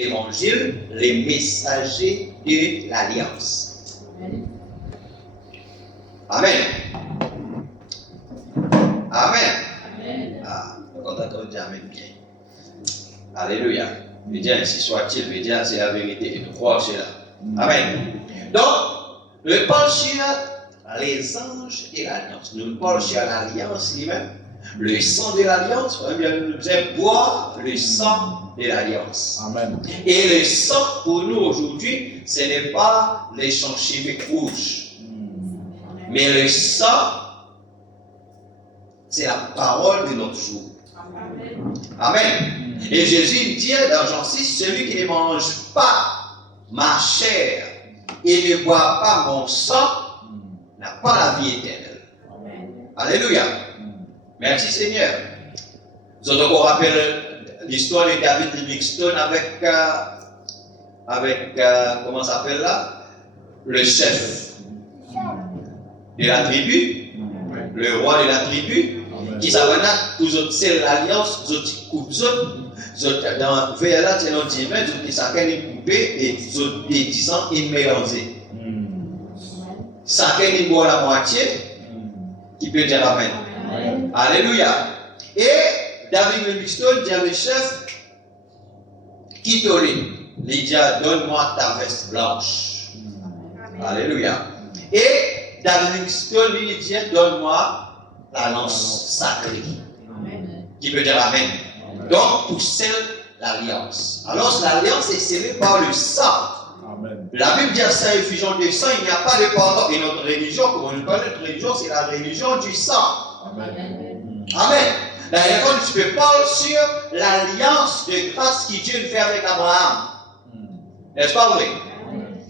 l'évangile, les messagers de l'alliance. Amen. Amen. Ah, quand on dit Amen bien. Alléluia. Je dis ainsi soit-il, je dis c'est la vérité et nous croyons cela. Amen. Donc, le Paul sur les anges et l'alliance. Nous parlons sur l'alliance lui-même. Le sang de l'alliance, nous devons boire le sang de l'alliance. Amen. Et le sang pour nous aujourd'hui, ce n'est pas les champs chimiques rouges. Mais le sang, c'est la parole de notre jour. Amen. Et Jésus dit dans Jean 6, celui qui ne mange pas ma chair et ne boit pas mon sang n'a pas la vie éternelle. Alléluia. Merci Seigneur. Vous avez encore rappelé l'histoire de David Livingstone avec comment ça s'appelle là? Le chef de la tribu, le roi de la tribu, qui s'appelle vous autres, c'est l'alliance, vous autres, vous autres, dans vers là, c'est notre divin, vous autres, chacun est coupé et vous autres, des 10 ans, ils mélangés. Chacun est boit la moitié, qui peut dire Amen. Alléluia. Et David Livingstone dit à le chef, quitte-le. Il dit, donne-moi ta veste blanche. Alléluia. Et David Livingstone lui dit, donne-moi la lance sacrée. Qui peut dire Amen. Donc, pour scelle l'alliance. Alors, l'alliance est scellée par le sang. La Bible dit à sa effusion de sang, il n'y a pas de pardon. Et notre religion, comme on le connaît, notre religion, c'est la religion du sang. Amen. Amen. D'ailleurs, tu peux parler sur l'alliance de grâce que Dieu fait avec Abraham. N'est-ce pas vrai?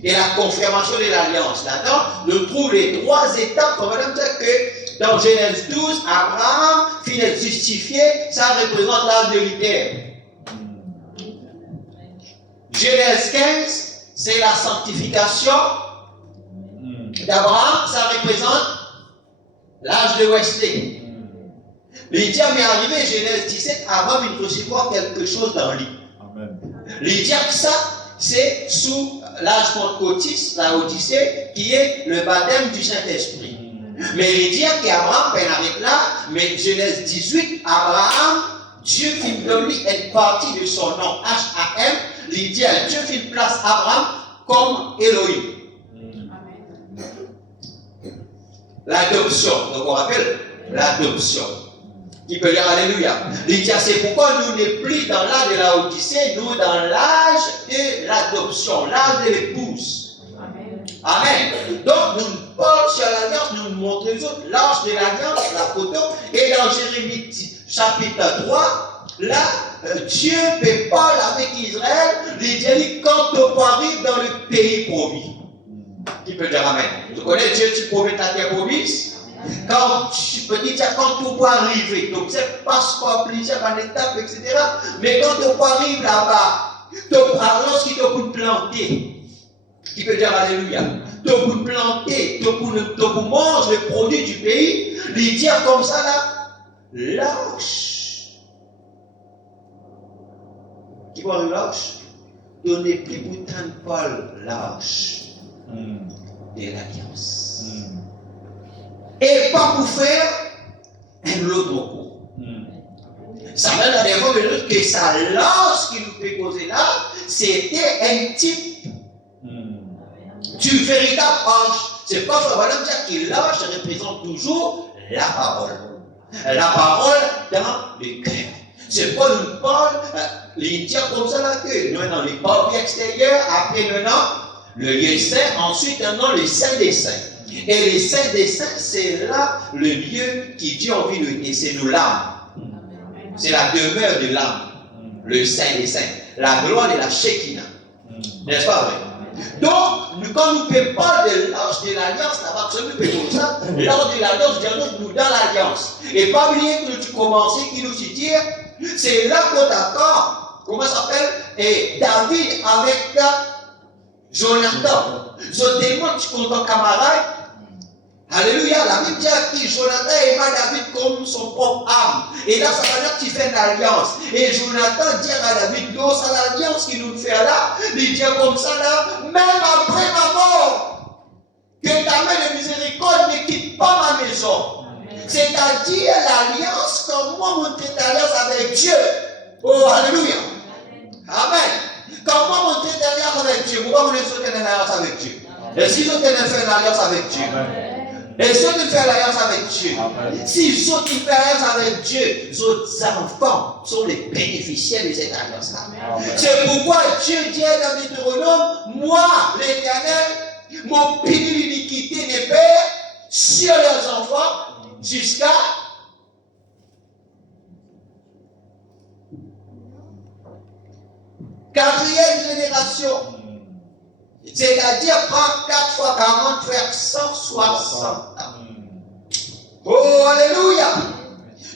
Et la confirmation de l'alliance. Là-dedans, nous trouvons les 3 étapes. On va dire que dans Genèse 12, Abraham finit justifié, ça représente l'âge de l'idée. Genèse 15, c'est la sanctification d'Abraham, ça représente l'âge de Wesley. Lydia m'est arrivé, Genèse 17, Abraham il recevoir quelque chose dans lui. Lydia, ça, c'est sous l'âge pentecôtiste, la Odyssée, qui est le baptême du Saint-Esprit. Mais Lydia qui Abraham peine avec là, mais Genèse 18, Abraham, Dieu fit de lui une partie de son nom, H-A-M, Lydia, Dieu fit place Abraham comme Elohim. L'adoption, donc on rappelle l'adoption. Qui peut dire Alléluia. Lydia, c'est pourquoi nous n'est plus dans l'âge de la Odyssée, nous dans l'âge de l'adoption, l'âge de l'épouse. Amen. Donc nous parlons sur l'alliance, nous montrons l'âge de l'alliance, la photo, et dans Jérémie chapitre 3, là, Dieu peut parler avec Israël, Lydia dit quand on arrive dans le pays promis. Qui peut dire Amen. Tu connais Dieu, tu promets ta terre promise? Quand tu peux dire quand tu peux arriver, donc c'est passeport, plusieurs en étapes, etc. Mais quand tu arrives là-bas, lorsqu'il te peut planter, qui peut dire Alléluia, tu peux planter, tu peux manger le produit du pays, il dit comme ça là, lâche. Qui va lâche? Tu n'es plus pour tant Paul lâche de l'alliance. Et pas pour faire un autre recours. Ça veut dire que sa lance qui nous fait causer là, c'était un type du véritable ange. C'est pas ça, qui lâche représente toujours la parole. La parole dans le cœur. C'est pas une parole, il dit comme ça là que nous dans les papiers extérieurs, après maintenant, le lieu saint, ensuite maintenant le saint des saints. Et le Saint des Saints, c'est là le lieu qui Dieu a envie de dire, c'est nous l'âme. C'est la demeure de l'âme. Le Saint des Saints. La gloire de la Shekinah. N'est-ce pas vrai? Donc, quand nous ne parlons de l'âge de l'alliance, là-bas, nous comme ça, l'âge de l'alliance, nous dans l'alliance. Et pas oublier que tu commençais, qui nous dit, c'est là qu'on d'accord, comment ça s'appelle? Et David avec Jonathan. Je demande, tu comptes ton camarade, Alléluia. La Bible dit que Jonathan aima David comme son propre âme. Et là, ça veut dire qu'il fait une alliance. Et Jonathan dit à David, non, c'est l'alliance qu'il nous fait là. Il dit comme ça là, même après ma mort, que ta main de miséricorde ne quitte pas ma maison. C'est-à-dire l'alliance, quand moi monter l'alliance avec Dieu. Oh, alléluia. Amen. Quand moi monter l'alliance avec Dieu, pourquoi vous ne faites une alliance avec Dieu? Et si vous fait une alliance avec Dieu, et ceux qui font l'alliance avec Dieu, si ceux qui font l'alliance avec Dieu, les enfants sont les bénéficiaires de cette alliance-là. C'est pourquoi Dieu dit dans Deutéronome, moi, l'Éternel, mon puni l'iniquité des pères sur leurs enfants jusqu'à quatrième génération. C'est-à-dire prendre 4 fois 40, faire 160 ans. Oh, alléluia.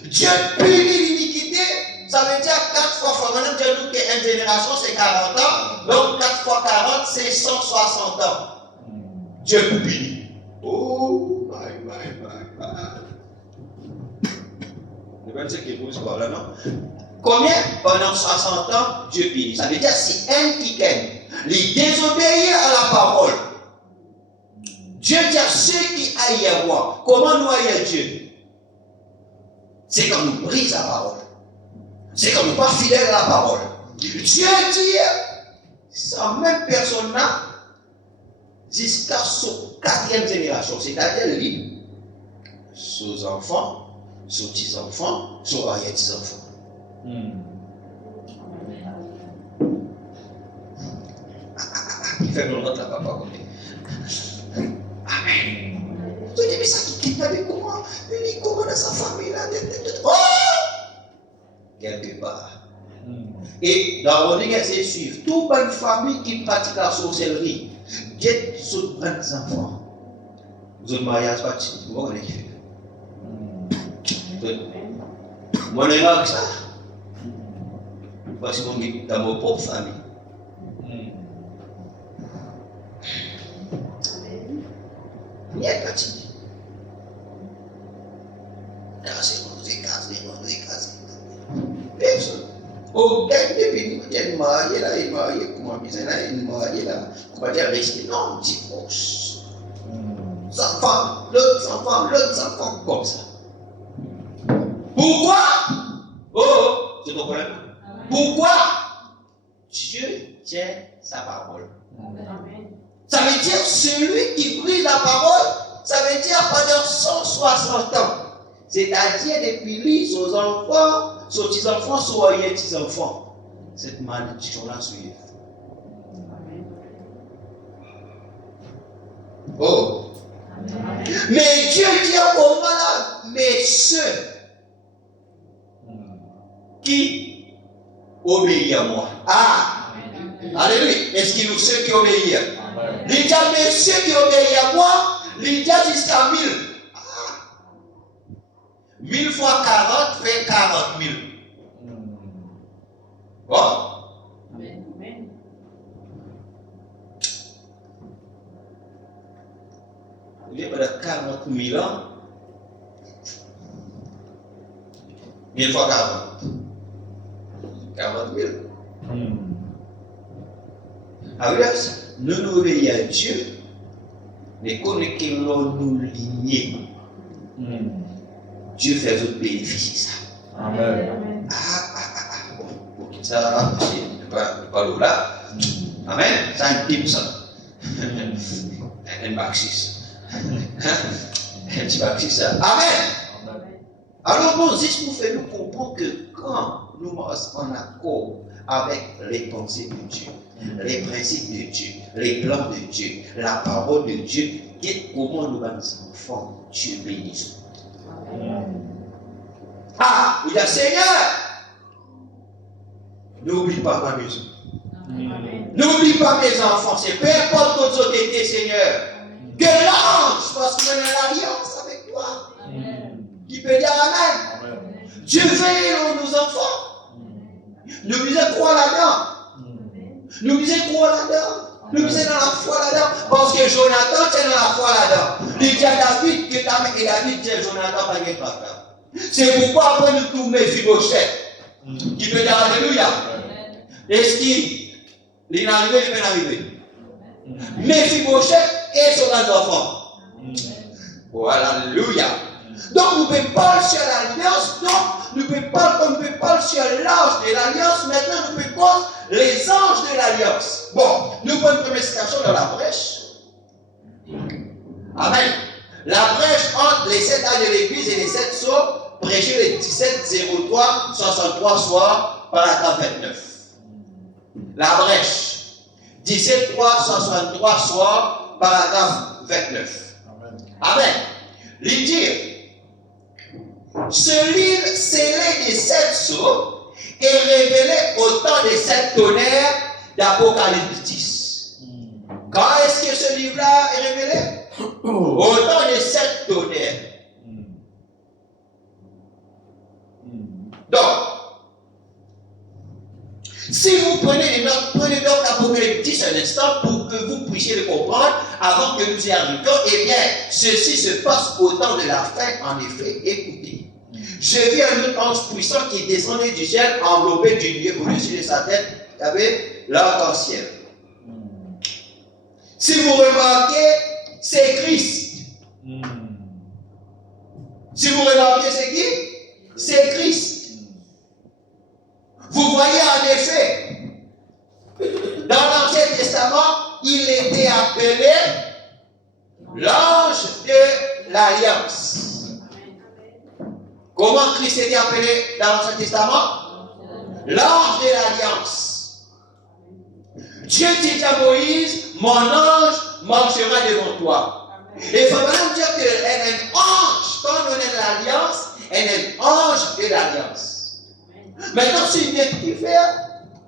Dieu punit l'iniquité, ça veut dire 4 fois 40, Dieu nous qu'une génération c'est 40 ans, donc 4 fois 40 c'est 160 ans. Dieu punit. Oh, bye. Le 25 qui vous ce là, non? Combien? Pendant 60 ans, Dieu punit. Ça veut dire si un qui aime, les désobéir à la parole. Dieu dit à ceux qui haïssent moi. Comment nous haïssons Dieu? C'est quand nous brisons la parole. C'est quand nous ne sommes pas fidèles à la parole. Dieu dit, sans même personne-là, jusqu'à sa 4e génération, c'est-à-dire lui, ses enfants, ses petits-enfants, ses arrière-petits-enfants. Il fait le notre là, papa, comme amen. Je dis, mais ça qui quitte avec comment? Il dit, comment dans sa famille là? Oh! Quelque part. Et dans le monde, c'est suivre. Toute bonne famille qui pratique la sorcellerie, get sur 20 enfants. Vous avez mariage parti, vous voyez ce qu'il fait. Moi, je remarque ça. Parce qu'on est dans mon propre famille. Il n'y a pas de souci. Casser. Personne. Au gars de pays, il est marié là, il est marié, comment il est marié là, comment dire rester. Non, divorce. L'autre enfant, comme ça. Pourquoi? Oh, c'est ton problème. Pourquoi? Dieu tient sa parole. Ça veut dire celui qui brise la parole, ça veut dire pendant 160 ans. C'est-à-dire depuis lui, ses enfants, ses petits-enfants, ses petits-enfants. Cette malédiction-là suit. Oh. Mais Dieu dit au moment là, mais ceux qui obéissent à moi. Ah! Alléluia. Est-ce qu'il nous ceux qui obéissent? Il dit, mais ceux qui obéissent à moi, il dit jusqu'à 1000. 1000 fois 40 fait 40 000. Bon. Amen. Il y a 40 000 ans. 1000 fois 40. 40 000. Alors, nous nous obéissons à Dieu, mais quand nous lignés, Dieu fait d'autres bénéfices. Amen. Bon, ça, c'est pas là. Amen. C'est un type ça. Un marxiste. Un petit marxiste. Amen. Alors, bon, juste pour faire nous comprendre que quand nous sommes en accord avec les pensées de Dieu, les principes de Dieu, les plans de Dieu, la parole de Dieu, comment nous allons enfants, Dieu bénisse. Ah, il y a Seigneur, n'oublie pas ma maison. N'oublie pas mes enfants, c'est peu importe ton autorité, Seigneur. Que l'ange, parce qu'on a l'alliance avec toi. Qui peut dire Amen. Dieu veille sur nos enfants. Nous disons quoi là-dedans? Nous disons quoi là-dedans? Nous sommes dans la foi là-dedans. Parce que Jonathan, c'est dans la foi là-dedans. Il dit à David que et David dit Jonathan pas de papa. C'est pourquoi après nous tournons Mephibosheth. Qui peut dire Alléluia. Est-ce qu'il est arrivé, il peut arriver. Mephibosheth est son enfant. Oh, alléluia. Donc nous ne pouvons pas sur l'alliance, donc nous ne pouvons pas sur l'ange de l'alliance, maintenant nous pouvons pas les anges de l'alliance. Bon, nous prenons une première citation dans la brèche. Amen. La brèche entre les 7 âges de l'église et les 7 sceaux, prêché le 17-03, 63 soir, paragraphe 29. La brèche, 17-3, 63 soir, paragraphe 29. Amen. Il dit, ce livre scellé des 7 sceaux est révélé au temps des 7 tonnerres d'Apocalypse 10. Quand est-ce que ce livre-là est révélé? Au temps des 7 tonnerres. Donc, si vous prenez les notes, prenez donc Apocalypse 10 un instant pour que vous puissiez le comprendre avant que nous y arrivions. Eh bien, ceci se passe au temps de la fin, en effet. Écoutez. Je vis un autre ange puissant qui descendait du ciel, enveloppé d'une nuée au-dessus de sa tête. Il y avait l'arc-en-ciel. Si vous remarquez, c'est Christ. Si vous remarquez, c'est qui? C'est Christ. Vous voyez en effet, dans l'Ancien Testament, il était appelé l'ange de l'Alliance. Comment Christ était appelé dans l'Ancien Testament? L'ange de l'Alliance. Dieu dit à Moïse, mon ange marchera devant toi. Et il faut vraiment dire qu'elle est un ange, quand on est de l'Alliance, elle est un ange de l'Alliance. Maintenant, c'est bien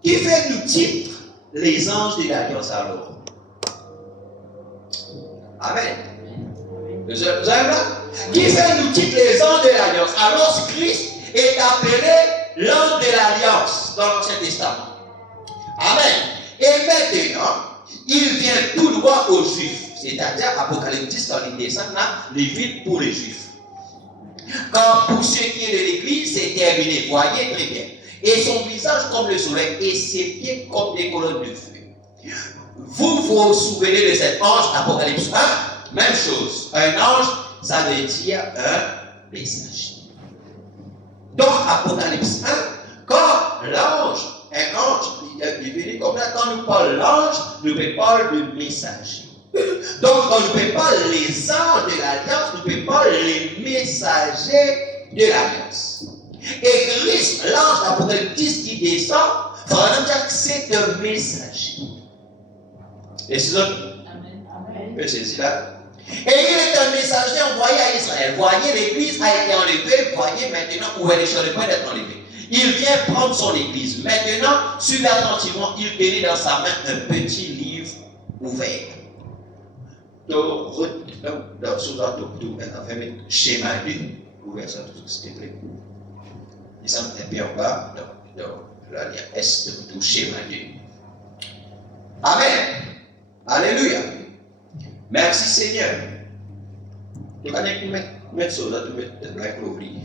qui fait nous titre les anges de l'Alliance alors. Amen. Vous avez là? Qui fait nous titre les anges de l'Alliance? Alors, Christ est appelé l'ange de l'Alliance dans l'Ancien Testament. Amen. Et maintenant, il vient tout droit aux Juifs. C'est-à-dire, Apocalypse 10, quand il descend là, les villes pour les Juifs. Quand pour ceux qui est de l'église, c'est terminé. Voyez très bien. Et son visage comme le soleil et ses pieds comme des colonnes de feu. Vous vous souvenez de cet ange, Apocalypse 1, même chose. Un ange, ça veut dire un messager. Donc, Apocalypse 1, quand l'ange, un ange, il comme là, quand nous parlons l'ange, nous parlons de messager. Donc, on ne peut pas les anges de l'Alliance, on ne peut pas les messagers de l'Alliance. Et Christ, l'ange d'Apocalypse 10 qui descend, il faut vraiment dire que c'est un messager. Et c'est ça? C'est cela. Et il est un messager envoyé à Israël. Voyez, l'église a été enlevée, voyez maintenant où elle est sur le point d'être enlevée. Il vient prendre son église. Maintenant, suivez attentivement, il tenait dans sa main un petit livre ouvert. Donc, souvent, tout, elle avait mis schéma 2, ouvert ça, s'il te plaît. Il semble un peu en bas, donc, là, il y a S de tout schéma 2. Amen. Alléluia. Merci Seigneur. Tu vas mettre ça là, tu mettre la clovrie.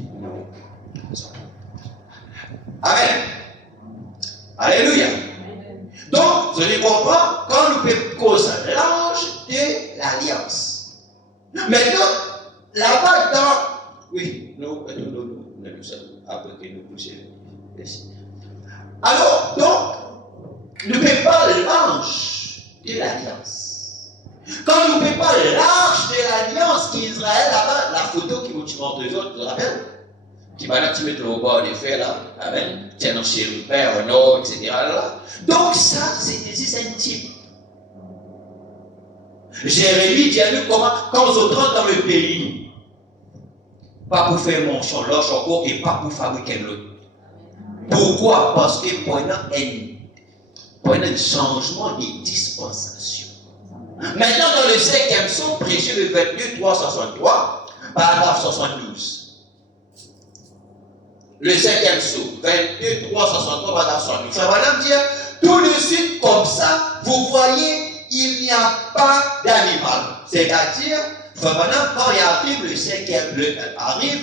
Amen. Alléluia. Donc, vous allez comprendre, quand nous pouvons causer l'ange de l'Alliance. Maintenant, là-bas, dans. Oui, nous, après que nous poussons. Alors, donc, nous ne pouvons pas l'ange de l'Alliance. Quand nous ne pouvons pas l'ange de l'Alliance qu'Israël, là-bas, la photo qui vous montre les autres, tu te rappelles? Qui va là, tu mets le bord des faits là, amen. Tiens, un chérubin, un or, etc. Là. Donc, ça, c'est un type. Jérémie dit à nous comment, quand vous rentrez dans le pays, pas pour faire mon champ, leur choco et pas pour fabriquer l'autre. Pourquoi? Parce que pour un changement de dispensation. Maintenant, dans le 5e psaume, prêché le 22, 363, paragraphe 72. Le 5e psaume, 22, 363, paragraphe 72. Ça va nous dire, tout de suite comme ça, vous voyez, n'y a pas d'animal. C'est-à-dire, maintenant, quand il arrive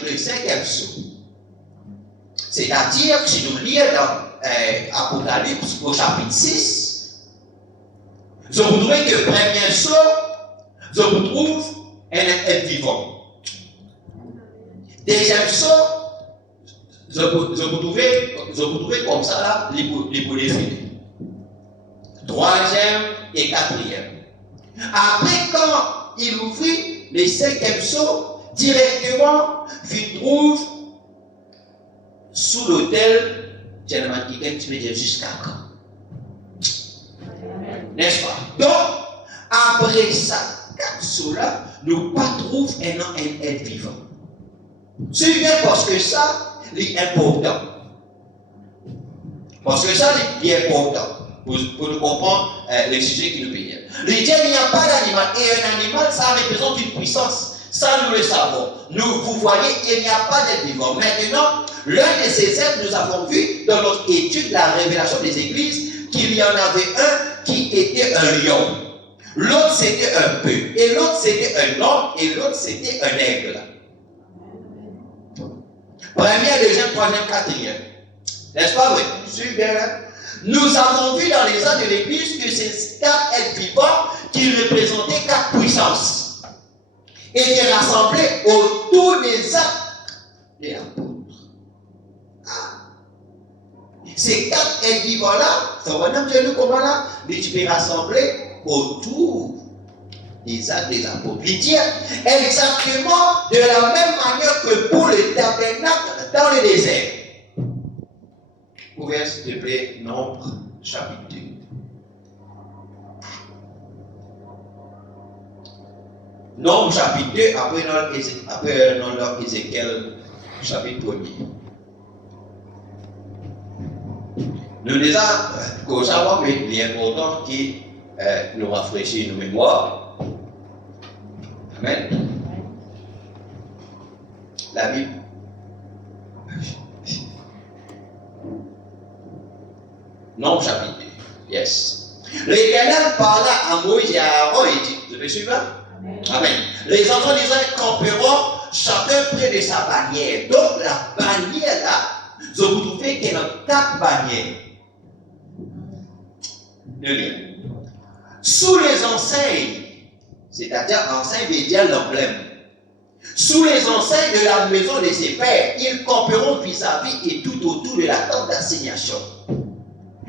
le cinquième saut, c'est-à-dire, si nous lisons dans Apocalypse au chapitre 6, je vous trouve que le premier saut, je vous trouve un être vivant. Deuxième saut, je vous trouvais comme ça là, les polyphénies. Troisième et quatrième. Après, quand il ouvrit les cinquième saut, directement, il trouve sous l'autel, généralement, quelqu'un qui veut dire jusqu'à quand. N'est-ce pas? Donc, après ça, quatre sauts là, nous pas trouve un être vivant. C'est bien parce que ça, c'est important. Parce que ça, c'est important. Pour nous comprendre les sujets qui nous viennent. Il dit qu'il n'y a pas d'animal. Et un animal, ça représente une puissance. Ça, nous le savons. Vous voyez, il n'y a pas d'être vivant. Maintenant, l'un de ces êtres, nous avons vu dans notre étude, la révélation des églises, qu'il y en avait un qui était un lion. L'autre, c'était un bœuf. Et l'autre, c'était un homme. Et l'autre, c'était un aigle. Première, deuxième, troisième, quatrième. N'est-ce pas vrai? Suis bien là. Nous avons vu dans les ans de l'Église que ces quatre êtres vivants qui représentaient quatre puissances étaient rassemblés autour des actes des apôtres. Ces quatre êtres vivants-là, ça va nous dire comment là, mais tu peux rassembler autour des actes des apôtres. Il dit exactement de la même manière que pour le tabernacle dans le désert. Ouvert, s'il te plaît, Nombre, chapitre 2. Nombre, chapitre 2, après dans Ézéchiel, chapitre 1er. Nous disons qu'au savoir, mais il est important qui nous rafraîchit nos mémoires. Amen. La Bible. Nombre chapitre 2. Yes. L'Éternel parla à Moïse et à Aaron et dit, vous me suivez? Amen. Les enfants d'Israël camperont chacun près de sa bannière. Donc la bannière là, je vous trouvez qu'il y a quatre bannières. De lien. Sous les enseignes, c'est-à-dire enseigne veut dire l'emblème. Sous les enseignes de la maison de ses pères, ils camperont vis-à-vis et tout autour de la tente d'assignation.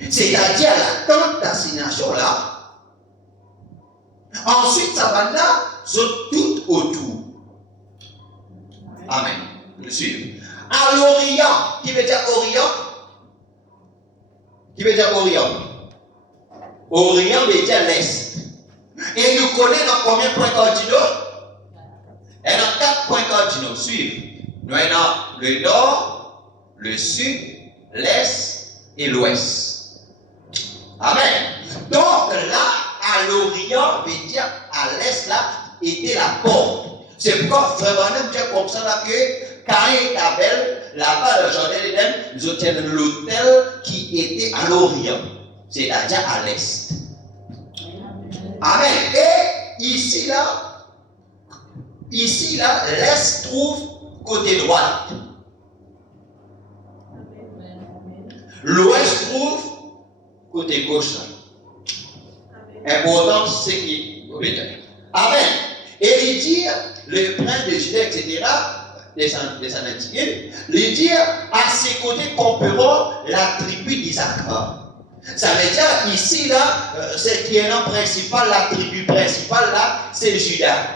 C'est-à-dire la tente d'assignation là. Ensuite, ça va là, sont tout autour. Amen. Je suis. À l'Orient, qui veut dire Orient? Qui veut dire Orient? Orient veut dire l'Est. Et nous connaissons dans combien de points cardinaux? Il y a 4 points cardinaux. Suivez. Nous avons le nord, le sud, l'est et l'ouest. Amen. Donc là, à l'Orient, veut dire à l'est là, était la porte. C'est pourquoi vraiment dire comme ça là que Caïn et Abel, là-bas, le jardin d'Éden, nous obtiennent l'autel qui était à l'Orient, c'est-à-dire à l'est. Amen. Et ici là, l'est trouve côté droit. L'ouest trouve côté gauche. Important, c'est qui. Amen. Et il dit, le prince de Juda, etc., descendant d'Israël, il dit, à ses côtés camperont la tribu d'Issachar. Ça veut dire, ici, là, c'est qui est le principal, la tribu principale, là, c'est Judas.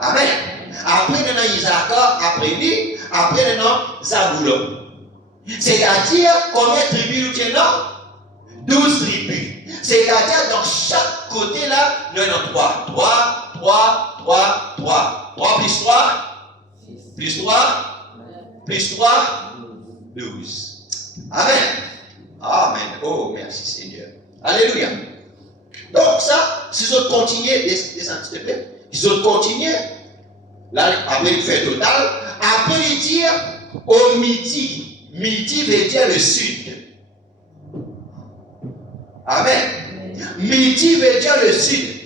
Amen. Après, nous avons Issachar, après lui, après, nous avons Zaboulon. C'est-à-dire, combien de tribus nous avons? 12 tribus. C'est-à-dire, dans chaque côté, là, nous avons 3. 3 plus 3, plus 3, plus 3, 12. Amen. Amen. Oh, merci Seigneur. Alléluia. Donc ça, si vous continuez, descendez s'il te plaît, si vous continuez, là, après il fait total, après il dit au midi veut dire le sud. Amen. Midi veut dire le sud.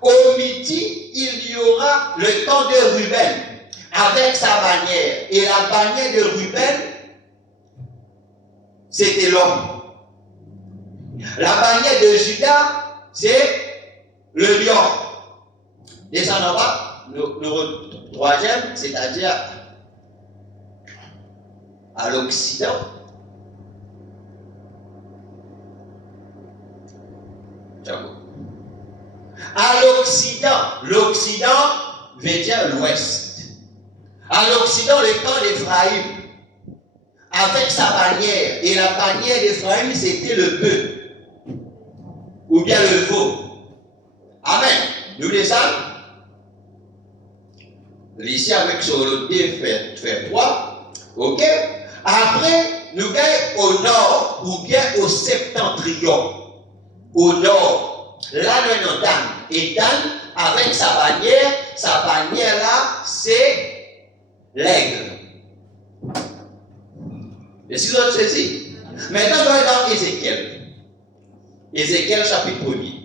Au midi, il y aura le camp de Ruben avec sa bannière. Et la bannière de Ruben, c'était l'homme. La bannière de Judas, c'est le lion. Descendons en bas, le troisième, c'est-à-dire à l'Occident. À l'Occident veut dire l'Ouest. À l'Occident, le camp d'Éphraïm, avec sa bannière. Et la bannière d'Éphraïm, c'était le bœuf. Ou bien le veau. Amen. Nous descendons. Ici, avec sur le D, fait 3. Ok. Après, nous gagnons au nord, ou bien au septentrion. Au nord. Là, nous avons Dan. Et Dan, avec sa bannière là, c'est l'aigle. Est-ce que vous avez saisi? Maintenant, nous allons dans Ézéchiel. Ézéchiel chapitre 1er.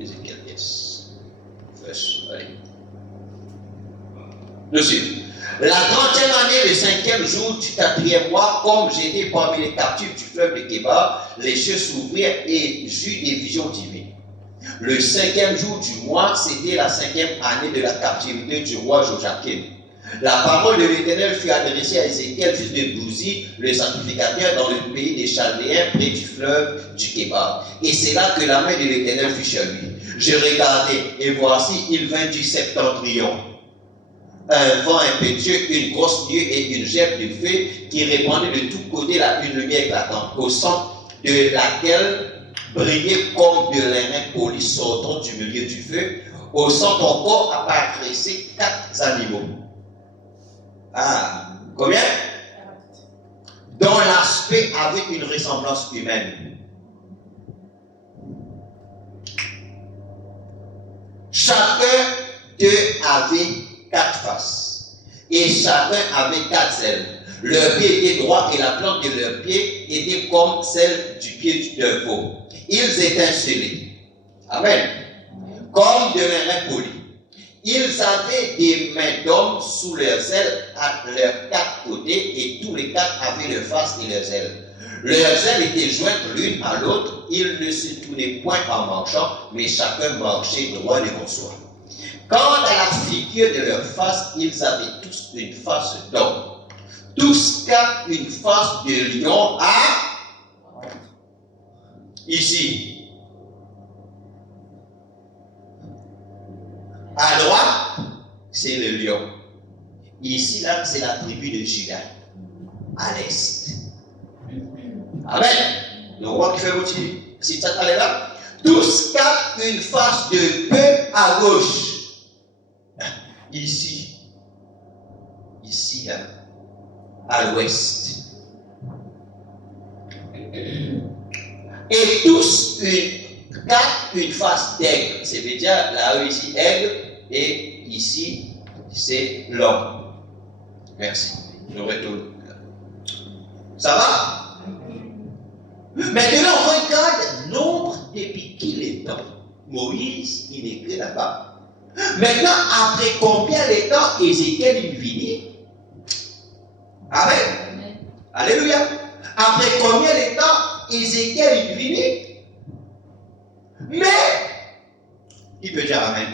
Ézéchiel, yes. Allez. Nous suivons. La 30e année, le 5e jour du 4e mois, comme j'étais parmi les captifs du fleuve de Kébar, les cieux s'ouvrirent et j'eus des visions divines. Le 5e jour du mois, c'était la 5e année de la captivité du roi Joachim. La parole de l'Éternel fut adressée à Ézéchiel, fils de Bouzi, le sacrificateur, dans le pays des Chaldéens, près du fleuve du Kébar. Et c'est là que la main de l'Éternel fut chez lui. Je regardais, et voici, il vint du septentrion. Un vent impétueux, une grosse nuée et une gerbe de feu qui répandait de tous côtés une lumière éclatante, au centre de laquelle brillait comme de l'airain poli sortant du milieu du feu. Au centre encore apparaissaient 4 animaux. Ah, combien? Dont l'aspect avait une ressemblance humaine. Chacun d'eux avait 4 faces. Et chacun avait 4 ailes. Leurs pieds étaient droits et la plante de leurs pieds était comme celle du pied d'un veau. Ils étincelaient. Amen. Comme de l'airain poli. Ils avaient des mains d'hommes sous leurs ailes à leurs 4 côtés et tous les 4 avaient leurs faces et leurs ailes. Leurs ailes étaient jointes l'une à l'autre. Ils ne se tournaient point en marchant, mais chacun marchait droit devant soi. Quant à la figure de leur face, ils avaient tous une face d'homme. Tous 4 une face de lion ici. À droite, c'est le lion. Ici, là, c'est la tribu de Juda. À l'est. Amen. Le roi qui fait moitié. Si ça allait là, tous 4 une face de bœuf à gauche. Ici. Ici, là. À l'ouest. Et tous 4 une face d'aigle. C'est veut dire là ici aigle et ici c'est l'homme. Merci. Je retourne. Ça va? Maintenant regarde nombre depuis qu'il est temps. Moïse il écrit là-bas. Maintenant après combien de temps Ézéchiel il vit? Amen. Amen. Alléluia. Après combien de temps Ézéchiel il vit? Mais, il peut dire Amen.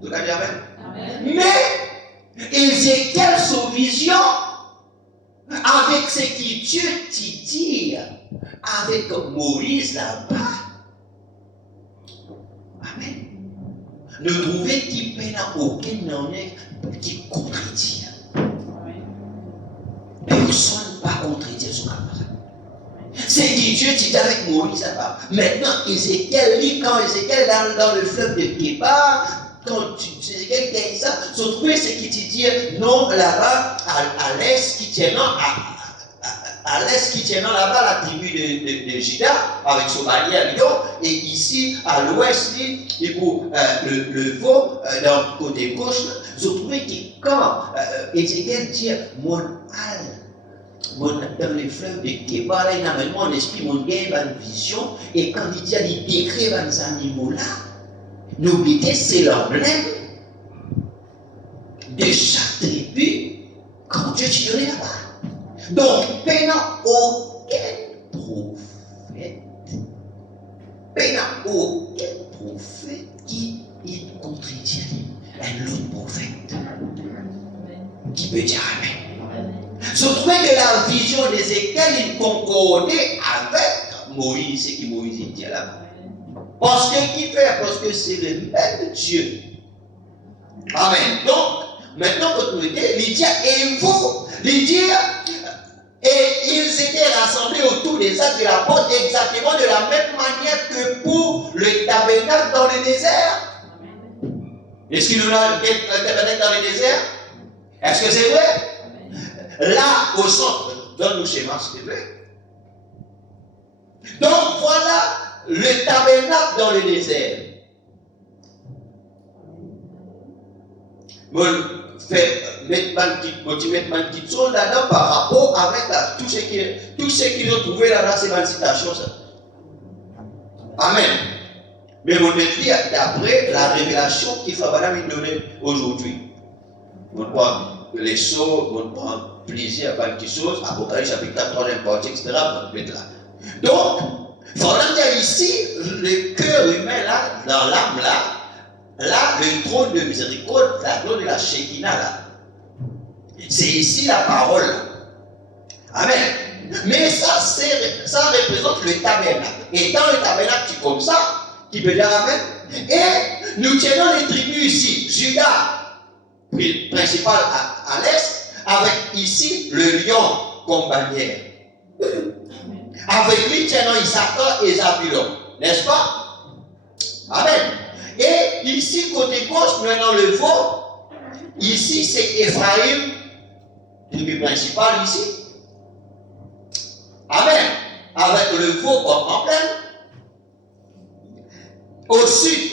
Tout le monde dit Amen. Amen. Mais, Ézéchiel, son vision, avec ce que Dieu dit, avec Moïse là-bas. Amen. Ne trouvez-vous pas aucun homme qui contredit? Personne ne va contredire son camarade. C'est que Dieu dit avec Moïse là-bas. Maintenant, Ézéchiel lit quand Ézéchiel dans le fleuve de Kébar, quand Ézéchiel dit ça, se trouvait ce qui dit non là-bas à l'est, qui tient non à l'est qui tient là-bas la tribu de Juda avec son bannière et ici à l'ouest et pour le veau dans le côté gauche, vous trouvez que quand Ézéchiel dit mon dans les fleuves de Kéba, là, il a même mon esprit, mon gain, une vision, et quand il dit, il décrit les animaux là, n'oubliez c'est l'emblème de chaque tribu quand Dieu tirait là-bas. Donc, il n'y a aucun prophète qui il contredit un autre prophète qui peut dire Amen. Se trouvait que la vision d'Ézéchiel, il concordait avec Moïse, ce que Moïse dit là-bas. Parce que qui fait? Parce que c'est le même Dieu. Amen. Donc, maintenant, quand nous dit, il dit, et vous, il dit, et ils étaient rassemblés autour des actes de la porte exactement de la même manière que pour le tabernacle dans le désert. Est-ce qu'il y a un tabernacle dans le désert? Est-ce que c'est vrai? Là, au centre, dans nos schémas, c'est vrai. Donc, voilà le tabernacle dans le désert. Bon, mettre ma petite chose là-dedans par rapport avec tout ce qu'ils ont trouvé là-dedans, c'est ma citation, ça. Amen. Mais on est dit d'après la révélation qu'il faut nous donner aujourd'hui. On prend les sauts, on prend plaisir à quelque chose, Apocalypse chapitre 4, 3, etc. Donc, il faut dire ici, le cœur humain là, dans l'âme là, le trône de miséricorde, la trône de la Shekinah là. C'est ici la parole. Amen. Mais ça représente le tabernacle. Et dans le tabernacle, c'est comme ça, qui peut dire Amen. Et nous tenons les tribus ici, Judas, principal à l'est, avec ici le lion comme bannière. Avec lui, tenons Issachar et Zabulon. N'est-ce pas? Amen. Et ici, côté gauche, nous avons le veau. Ici, c'est Ephraïm, tribu principale ici. Amen. Avec le veau comme emblème. Au sud,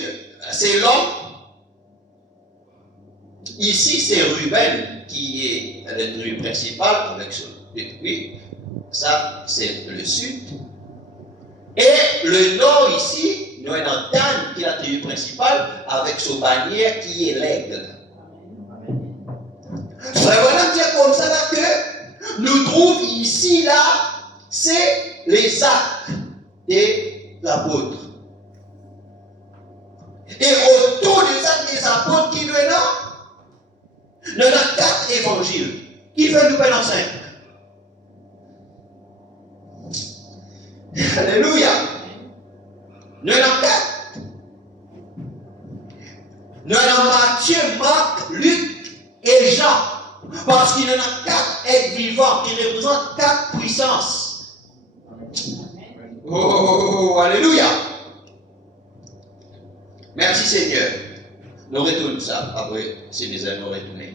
c'est l'homme. Ici, c'est Ruben qui est la tribu principale avec son oui. Ça, c'est le sud. Et le nord ici, nous avons Dan qui est la tribu principale avec son bannière qui est l'aigle. Vraiment dire comme ça là que nous trouvons ici là, c'est les actes des apôtres. Et autour des actes des apôtres qui nous est là, nous avons 4 évangiles qui fait nous dans 5. Alléluia. Nous avons 4. Nous avons Matthieu, Marc, Luc et Jean. Parce qu'il y en a 4 êtres vivants qui représentent 4 puissances. Oh, alléluia. Merci Seigneur. Nous retournons ça. Après, c'est des années, nous retournons.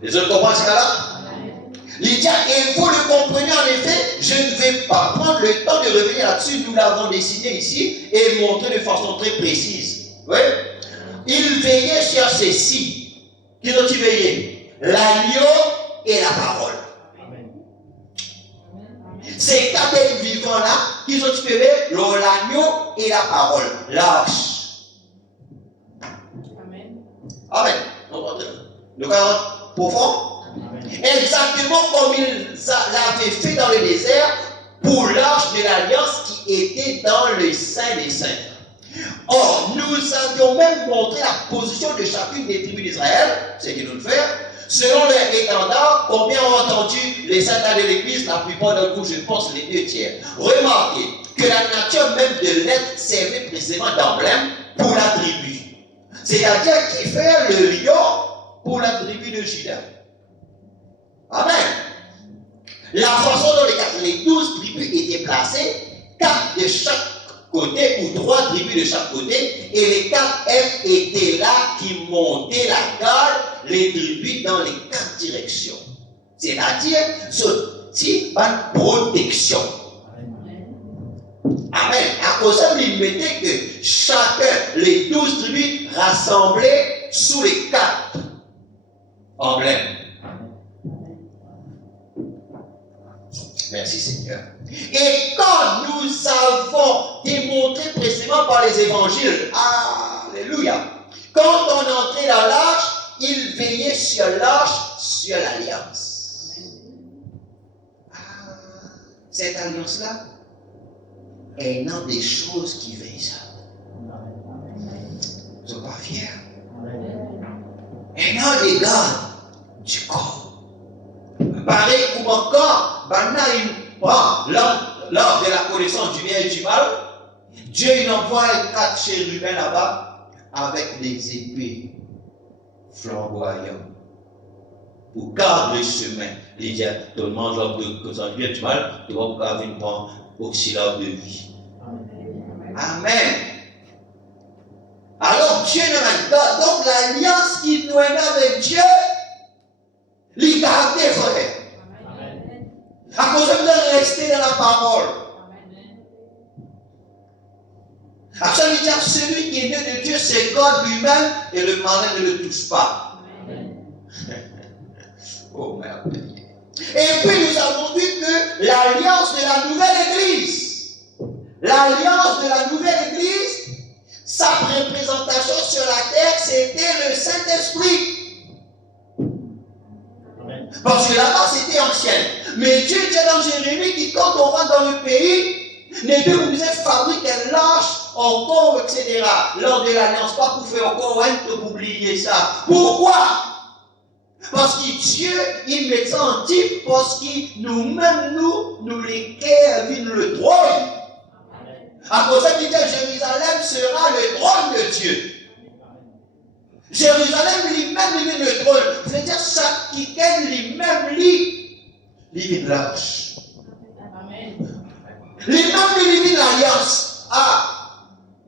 Les autres comprennent ce cas-là? Lydia, et vous le comprenez en effet, je ne vais pas prendre le temps de revenir là-dessus, nous l'avons dessiné ici et montré de façon très précise. Oui? Il veillait sur ceci. Qui ont-ils veillé? L'agneau et la parole. Ces 4 êtres vivants-là, qui ont veillé l'agneau et la parole. L'arche. Amen. Le cas profond. Exactement comme il l'avait fait dans le désert pour l'arche de l'alliance qui était dans le Saint des Saints. Or, nous avions même montré la position de chacune des tribus d'Israël, c'est ce qu'il nous le fait, selon leur étendard, combien ont entendu les saints de l'Église, la plupart d'entre vous, je pense, les 2 tiers. Remarquez que la nature même de l'être servait précisément d'emblème pour la tribu. C'est-à-dire qui fait le lion pour la tribu de Juda. Amen. La façon dont les 12 tribus étaient placées, 4 de chaque côté ou 3 tribus de chaque côté, et les 4 êtres étaient là qui montaient la garde, les tribus dans les 4 directions. C'est-à-dire, type de protection. Amen. À cause de ça, il mettait que chacun, les 12 tribus rassemblées sous les 4 emblèmes. Merci Seigneur. Et quand nous avons démontré précisément par les évangiles, alléluia, quand on entrait dans l'arche, il veillait sur l'arche, sur l'alliance. Cette alliance-là est une des choses qui veillent ça. Vous n'êtes pas fiers? Et non des gardes du corps. Pareil comme encore, lors de la connaissance du bien et du mal, Dieu il envoie 4 chérubins là-bas avec des épées flamboyantes pour garder le chemin. Il dit, tout le monde, lors de connaissance du bien et du mal, tu vas garder une bonne auxiliaire de vie. Amen. Alors Dieu nous a donc l'alliance qui nous est avec Dieu, les garder frère. À cause de rester dans la parole. Après, il dit à celui qui est né de Dieu, c'est God lui-même et le malin ne le touche pas. Oh merde. Et puis nous avons vu que l'alliance de la nouvelle Église, sa représentation sur la terre, c'était le Saint-Esprit. Parce que là-bas, c'était ancienne. Mais Dieu dit dans Jérémie que quand on rentre dans le pays, les deux vous disaient fabriquer un lâche, encore, etc. Lors de l'alliance, pas pour faire encore un pour oublier ça. Pourquoi? Parce que Dieu, il met ça en type, parce que nous-mêmes, nous les viennent le trône. À cause de ça, il dit Jérusalem sera le trône de Dieu. Jérusalem lui-même, il vient le trône. C'est-à-dire, chaque week-end, lui-même, il vient l'arche. Lui-même, il vient l'alliance.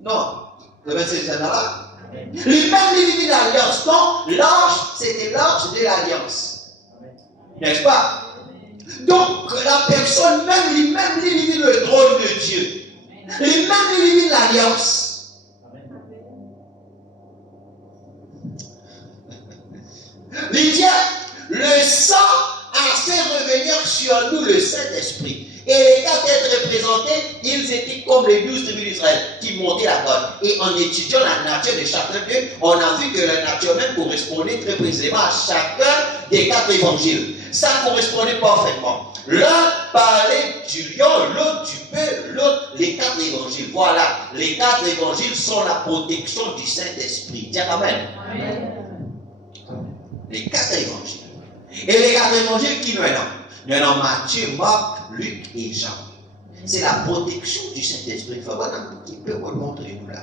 Non. Vous avez ces là? Lui-même, il vient l'alliance. Donc, l'arche, c'était l'arche de l'alliance. N'est-ce pas? Donc, la personne même, lui-même, il vit le trône de Dieu. Lui-même, il vit l'alliance. Il dit, le sang a fait revenir sur nous le Saint-Esprit. Et les 4 êtres représentés, ils étaient comme les 12 tribus d'Israël qui montaient la côte. Et en étudiant la nature de chacun d'eux, on a vu que la nature même correspondait très précisément à chacun des 4 évangiles. Ça correspondait parfaitement. L'un parlait du lion, l'autre du bœuf, l'autre les 4 évangiles. Voilà, les 4 évangiles sont la protection du Saint-Esprit. Dis amen. Les 4 évangiles. Et les 4 évangiles qui nous est là? Il y en a Matthieu, Marc, Luc et Jean. C'est la protection du Saint-Esprit. Il faut voir un petit peu pour le montrer nous là.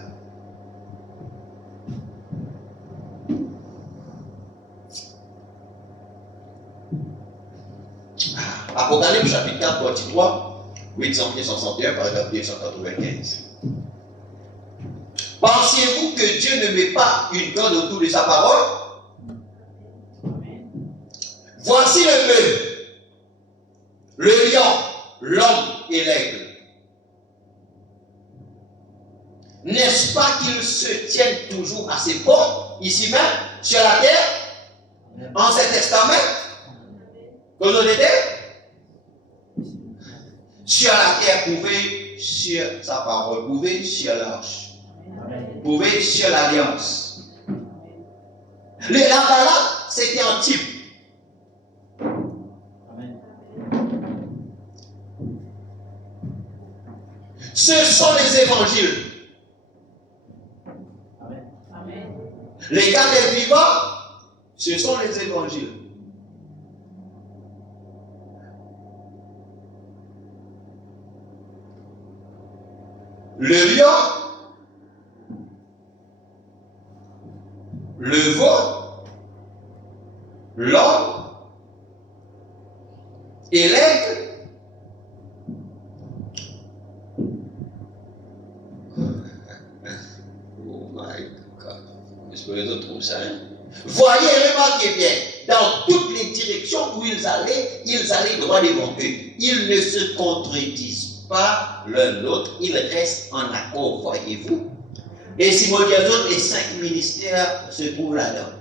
Apocalypse chapitre 4, partie 3, 861, paragraphe 295. Pensez-vous que Dieu ne met pas une corde autour de sa parole? Voici le bœuf, le lion, l'homme et l'aigle. N'est-ce pas qu'ils se tiennent toujours à ses portes, ici même, sur la terre, en cet testament, que l'on était sur la terre, pouvez sur sa parole, pouvez sur l'arche, pouvez sur l'alliance. La balade, c'était un type. Ce sont les évangiles. Amen. Les 4 vivants, ce sont les évangiles. Le lion, le veau, l'homme et l'aigle. Oh my God. Est-ce que les autres trouvent ça? Hein? Voyez, remarquez bien, dans toutes les directions où ils allaient droit devant eux. Ils ne se contredisent pas l'un l'autre, ils restent en accord, voyez-vous. Et Simon Diazot, les 5 ministères se trouvent là-dedans.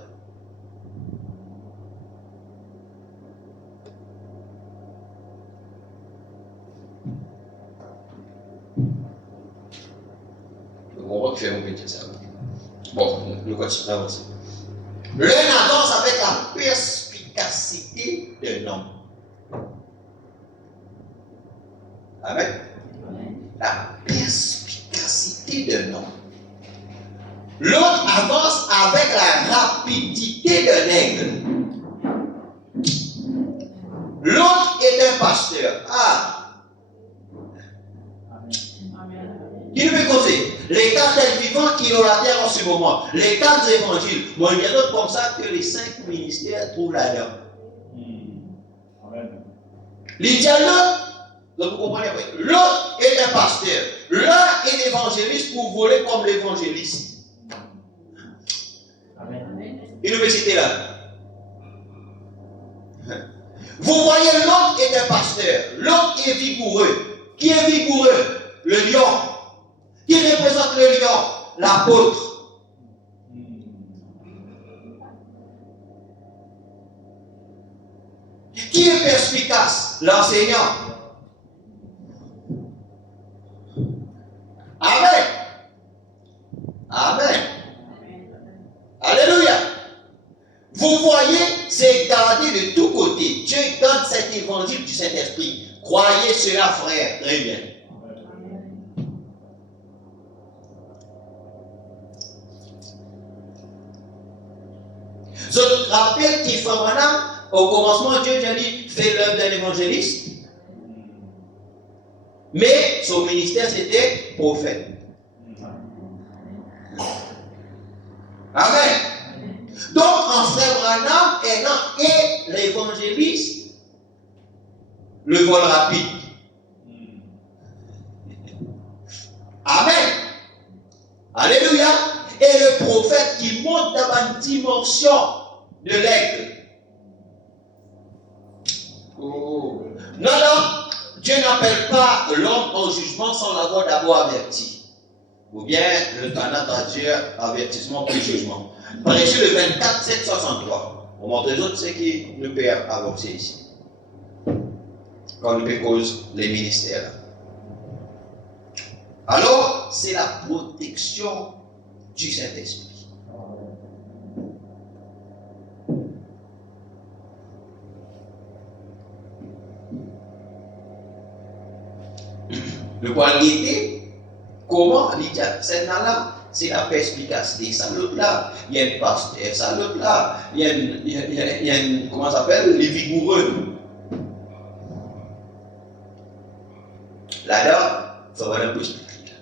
On va faire un petit ça. Bon, nous continuons à avancer. L'un avance avec la perspicacité d'un homme. Amen. La perspicacité d'un homme. L'autre avance avec la rapidité d'un aigle. L'autre est un pasteur. Qui peut causer? Les 4 vivants qui ont la terre en ce moment. Les 4 évangiles. Bon, il y a d'autres comme ça que les 5 ministères trouvent là-dedans. Les dialogues, donc vous comprenez, l'autre est un pasteur. L'un est évangéliste pour voler comme l'évangéliste. Il nous peut citer là. Vous voyez, l'autre est un pasteur. L'autre est vigoureux. Qui est vigoureux? Le lion. Qui représente le lion? L'apôtre. Qui est perspicace? L'enseignant. Amen. Amen. Alléluia. Vous voyez, c'est gardé de tous côtés. Dieu donne cet évangile du Saint-Esprit. Croyez cela, frère. Très bien. Je te rappelle qu'il faut maintenant, au commencement, Dieu a dit, fais l'œuvre d'un évangéliste. Mais son ministère, c'était prophète. Amen. Donc, en frère Branham est l'évangéliste, le vol rapide. Amen. Alléluia. Et le prophète qui monte dans la dimension de l'aigle. Oh. Non, Dieu n'appelle pas l'homme au jugement sans l'avoir d'abord averti. Ou bien le Canada traduire avertissement puis jugement. Prêchez le 24, 7, 63. On montre les autres ce qui nous peut avancer ici. Quand nous peut cause les ministères. Alors, c'est la protection du Saint-Esprit. Le point guetter, comment il dit, c'est la perspicacité. Ça l'autre là, il y a une pasteur, ça l'autre là, il y a une comment ça s'appelle, les vigoureux. Là-dedans, il faut avoir un peu expliquer.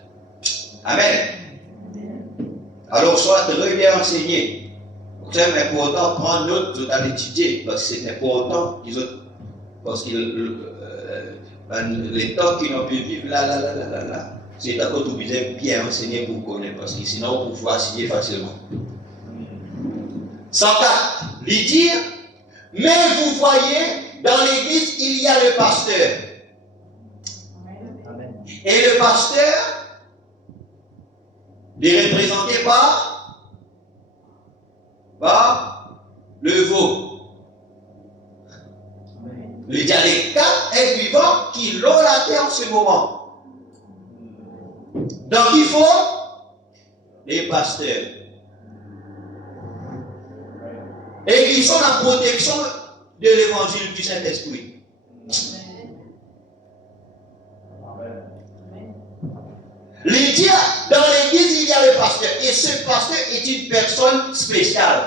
Amen. Alors, soit très bien enseigné. C'est important de prendre note, vous allez étudier, parce que c'est important, parce que les temps qui n'ont pu vivre là, c'est d'accord que vous devez bien enseigner pour connaître, parce que sinon, vous pouvez signer facilement. 104, lui dire, mais vous voyez, dans l'église, il y a le pasteur. Et le pasteur, il est représenté par le veau. Il y a les 4 êtres vivants qui l'ont la terre en ce moment. Donc il faut les pasteurs. Et ils sont la protection de l'évangile du Saint-Esprit. Lydia, dans l'église, il y a le pasteur. Et ce pasteur est une personne spéciale.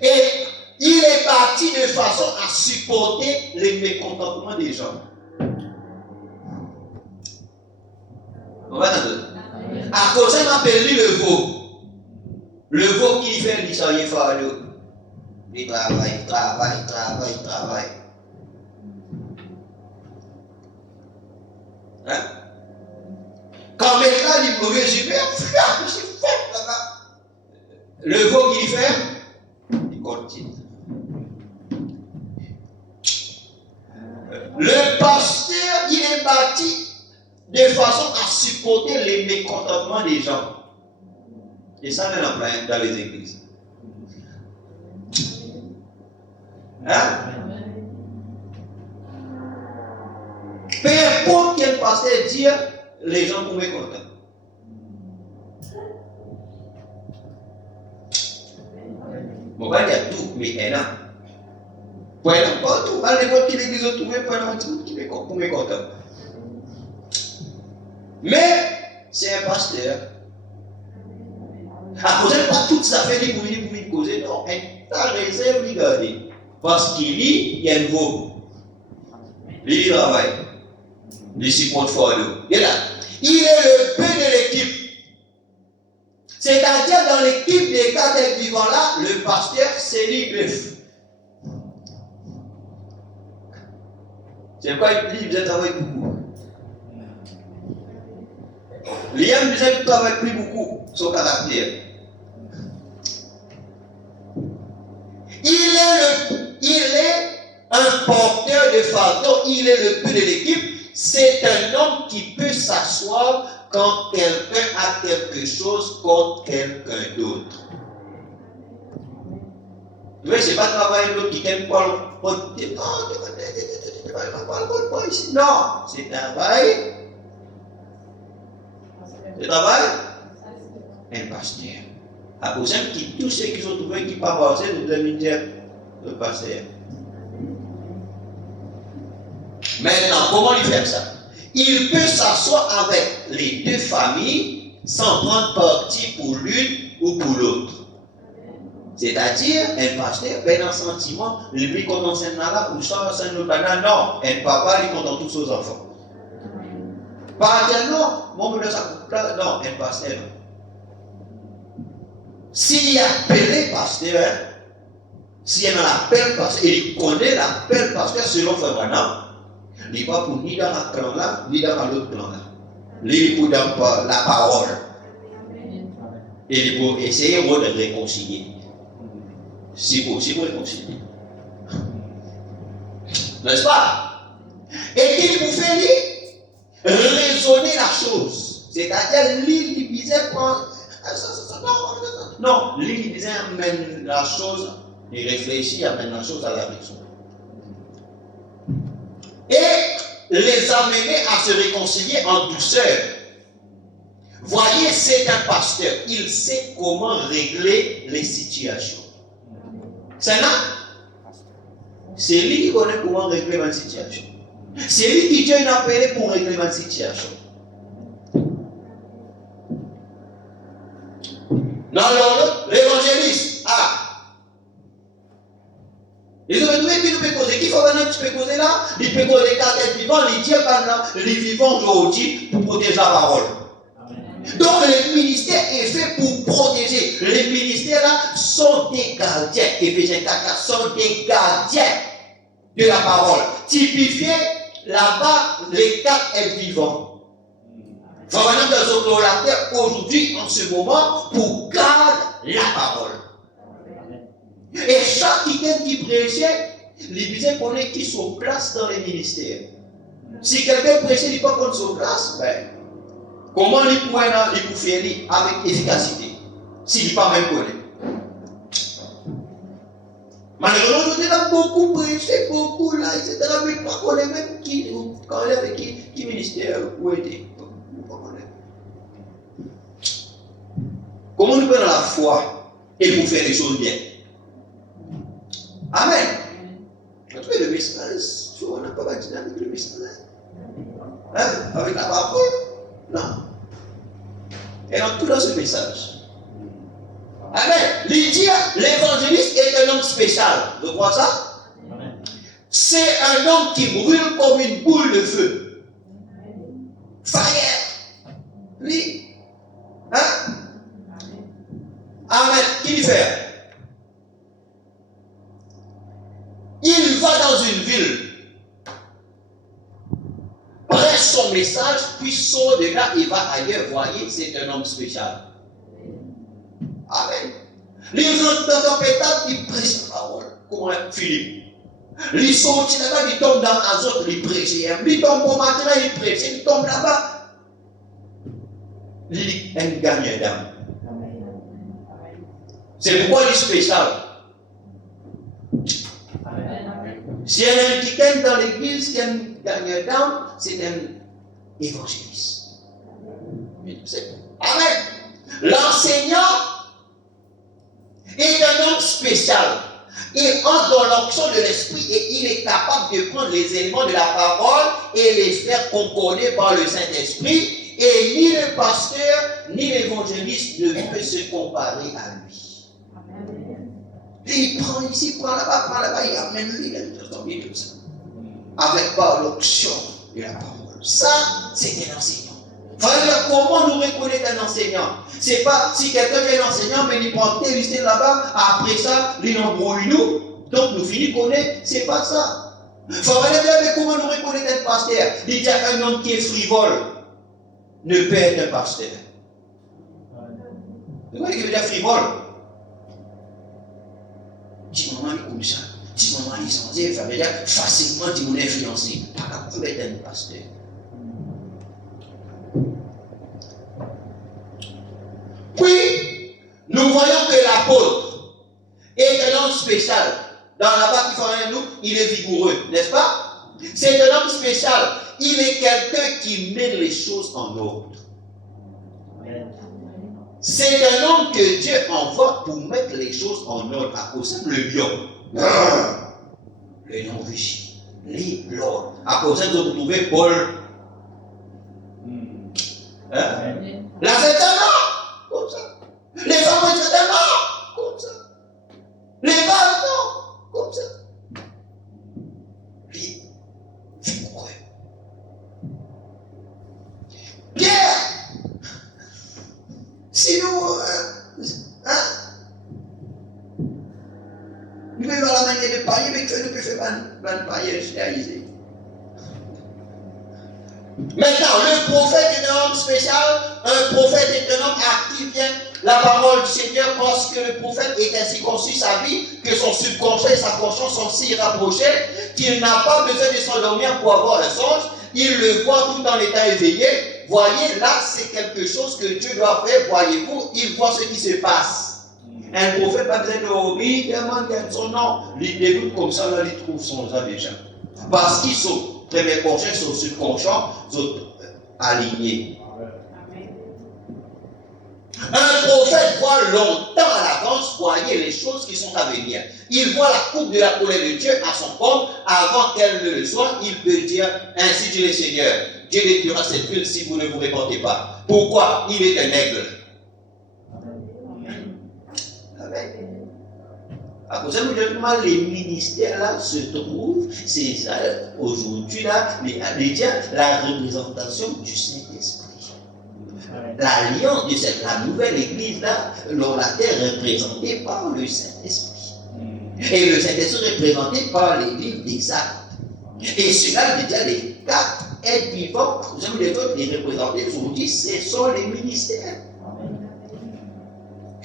Et il est parti de façon à supporter les mécontentements des gens. À cause on appelle lui le veau. Le veau qui fait l'histoire fardeau. Il travaille. Hein? Quand maintenant il me résumé, je suis fait là-bas. Le veau qu'il fait, il continue. Le pasteur, il est bâti de façon à supporter les mécontentements des gens. Et ça, on en a plein dans les églises. Hein? Peu importe quel pasteur dit, les gens sont mécontents. Bon, on va dire tout, mais elle a. Pour elle, pas tout. À l'époque, l'église a trouvé, pour elle, tout, qui est mécontent. Mais, c'est un pasteur. À cause de pas toutes ces affaires pour venir causer, non, elle a réserve, regardez. Parce qu'il lit, il y a une veau. Il travaille. Il supporte fort. Il est là. Il est le peu de l'équipe. C'est-à-dire, dans l'équipe des cadres vivants là, le pasteur, c'est lui-même. C'est quoi il faisait travailler beaucoup. Liam faisait travailler plus beaucoup, son caractère. Il est un porteur de fardeau, il est le plus de l'équipe. C'est un homme qui peut s'asseoir quand quelqu'un a quelque chose contre quelqu'un d'autre. Oui, c'est pas travailler l'autre qui t'aime pas. Non, c'est travail. C'est travail. Un pasteur. À cause qui tous ceux qui sont trouvés qui ne pas passer de ministère de pasteur. Maintenant, comment il fait ça? Il peut s'asseoir avec les deux familles sans prendre parti pour l'une ou pour l'autre. C'est-à-dire, un pasteur fait un sentiment, lui quand on s'en là, ou ça, c'est un autre. Non, un papa, lui content tous ses enfants. Pas dire non, mon bébé, ça coupe là, non, un pasteur. S'il a appelé pasteur, s'il a appelé pasteur, et il connaît l'appel pasteur selon Fabana, il n'est pas pour ni dans la clan là, ni dans l'autre clan là. Il est pour dans la parole. Et il est pour essayer de réconcilier. Si possible, réconcilier. N'est-ce pas? Et qu'il vous fait raisonner la chose. C'est-à-dire, il disait non, il disait amène la chose, il réfléchit, amène la chose à la raison. Et les amener à se réconcilier en douceur. Voyez, c'est un pasteur, il sait comment régler les situations. C'est là? C'est lui qui connaît comment régler ma situation. C'est lui qui Dieu a appelé pour régler ma situation. Dans l'autre, l'évangéliste. Ils ont trouvé qui nous peut causer. Qui faut maintenant que tu peux causer là? Il peut causer quand les vivants, les dieux les vivants aujourd'hui pour protéger la parole. Donc le ministère est fait pour protéger. Les ministères là sont des gardiens. Éphésiens 4 sont des gardiens de la parole. Typifié là-bas, les quatre êtres vivants. Il faut maintenant que la terre aujourd'hui, en ce moment, pour garder la parole. Et chaque qui prêchait, il disait qu'on est qui sont place dans les ministères. Si quelqu'un prêchait, il n'est pas contre son place, ben, comment il pourrait faire avec efficacité, s'il n'est pas même connu? Malheureusement, nous avons beaucoup prêché, beaucoup là, etc. Mais pas qu'on est même qui, quand on est avec qui ministère, où était. Comment nous prenons la foi et pour faire les choses bien? Amen. Vous trouvez le message? On n'a pas dit avec le message. Hein? Avec la parole? Non. Et dans tout dans ce message. Amen. Lydia, l'évangéliste, est un homme spécial. Vous croyez ça? C'est un homme qui brûle comme une boule de feu. Fire. Lui. Hein? Amen. Qui lui fait? Il va dans une ville, prêche son message, puis sort de là, il va ailleurs. Voyez, c'est un homme spécial. Amen. Les rentrent dans la pétale, ils prêchent la parole. Comment Philippe? Les sortent là-bas, ils tombent dans Azote, ils prêchent. Ils tombent au matin, ils prêchent. Ils tombent là-bas. Ils gagnent d'âme. C'est pourquoi il est spécial. Si il y a un qui dans l'église qui a une gagne d'âme, c'est un évangéliste. Amen. L'enseignant est un homme spécial. Il entre dans l'action de l'esprit et il est capable de prendre les éléments de la parole et les faire concorder par le Saint-Esprit. Et ni le pasteur, ni l'évangéliste ne peut se comparer à lui. Et il prend ici, prend là-bas, il amène lui, comme ça. Avec par l'onction de la parole. Ça, c'est un enseignant. Frère, comment nous reconnaître un enseignant? C'est pas si quelqu'un est un enseignant, mais il prend tel lycée là-bas, après ça, il embrouille nous, donc nous finissons connaître, c'est pas ça. Frère, mais comment nous reconnaître un pasteur? Il y a un homme qui est frivole, ne peut être un pasteur. Vous voyez ce que veut dire frivole? Dis maman est comme ça, dis maman est censé, ça veut dire facilement tu m'as influencé. Pas capable d'être un pasteur. Puis, nous voyons que l'apôtre est un homme spécial. Dans la bas qui fait nous, il est vigoureux, n'est-ce pas? C'est un homme spécial. Il est quelqu'un qui met les choses en ordre. C'est un homme que Dieu envoie pour mettre les choses en ordre. À cause de le lion. Le lion rugit. L'or. À cause de vous trouvez Paul. Hein? Là, c'est un homme. Comme ça. Les femmes, c'est un homme. Comme ça. Les femmes, non. Comme ça. Puis, vigoureux. Pierre. Si nous, nous pouvons avoir la manière de parier, mais que nous pouvons faire un parier généralisé. Maintenant, le prophète est un homme spécial. Un prophète est un homme à qui vient la parole du Seigneur parce que le prophète est ainsi conçu sa vie, que son subconscient et sa conscience sont si rapprochés qu'il n'a pas besoin de s'endormir pour avoir un songe. Il le voit tout en étant éveillé. Voyez, là, c'est quelque chose que Dieu doit faire. Voyez-vous, il voit ce qui se passe. Un prophète n'a pas besoin de dormir, il demande son nom. Il dégoûte comme ça, là, il trouve son âme déjà. Parce qu'ils sont, premier conscient, sont subconscients, sont alignés. Un prophète voit longtemps à l'avance, voyez les choses qui sont à venir. Il voit la coupe de la colère de Dieu à son corps avant qu'elle ne le soit. Il peut dire, ainsi dit le Seigneur, Dieu détruira cette ville si vous ne vous répandez pas. Pourquoi? Il est un aigle. Amen. À cause de les ministères là se trouvent, c'est ça, aujourd'hui là, la représentation du Saint-Esprit. L'alliance de la nouvelle église là, la terre représentée par le Saint-Esprit. Et le Saint-Esprit est représenté par les livres des actes. Et cela veut dire les 4 êtres vivants, vous avez les autres, les représentés aujourd'hui, ce sont les ministères.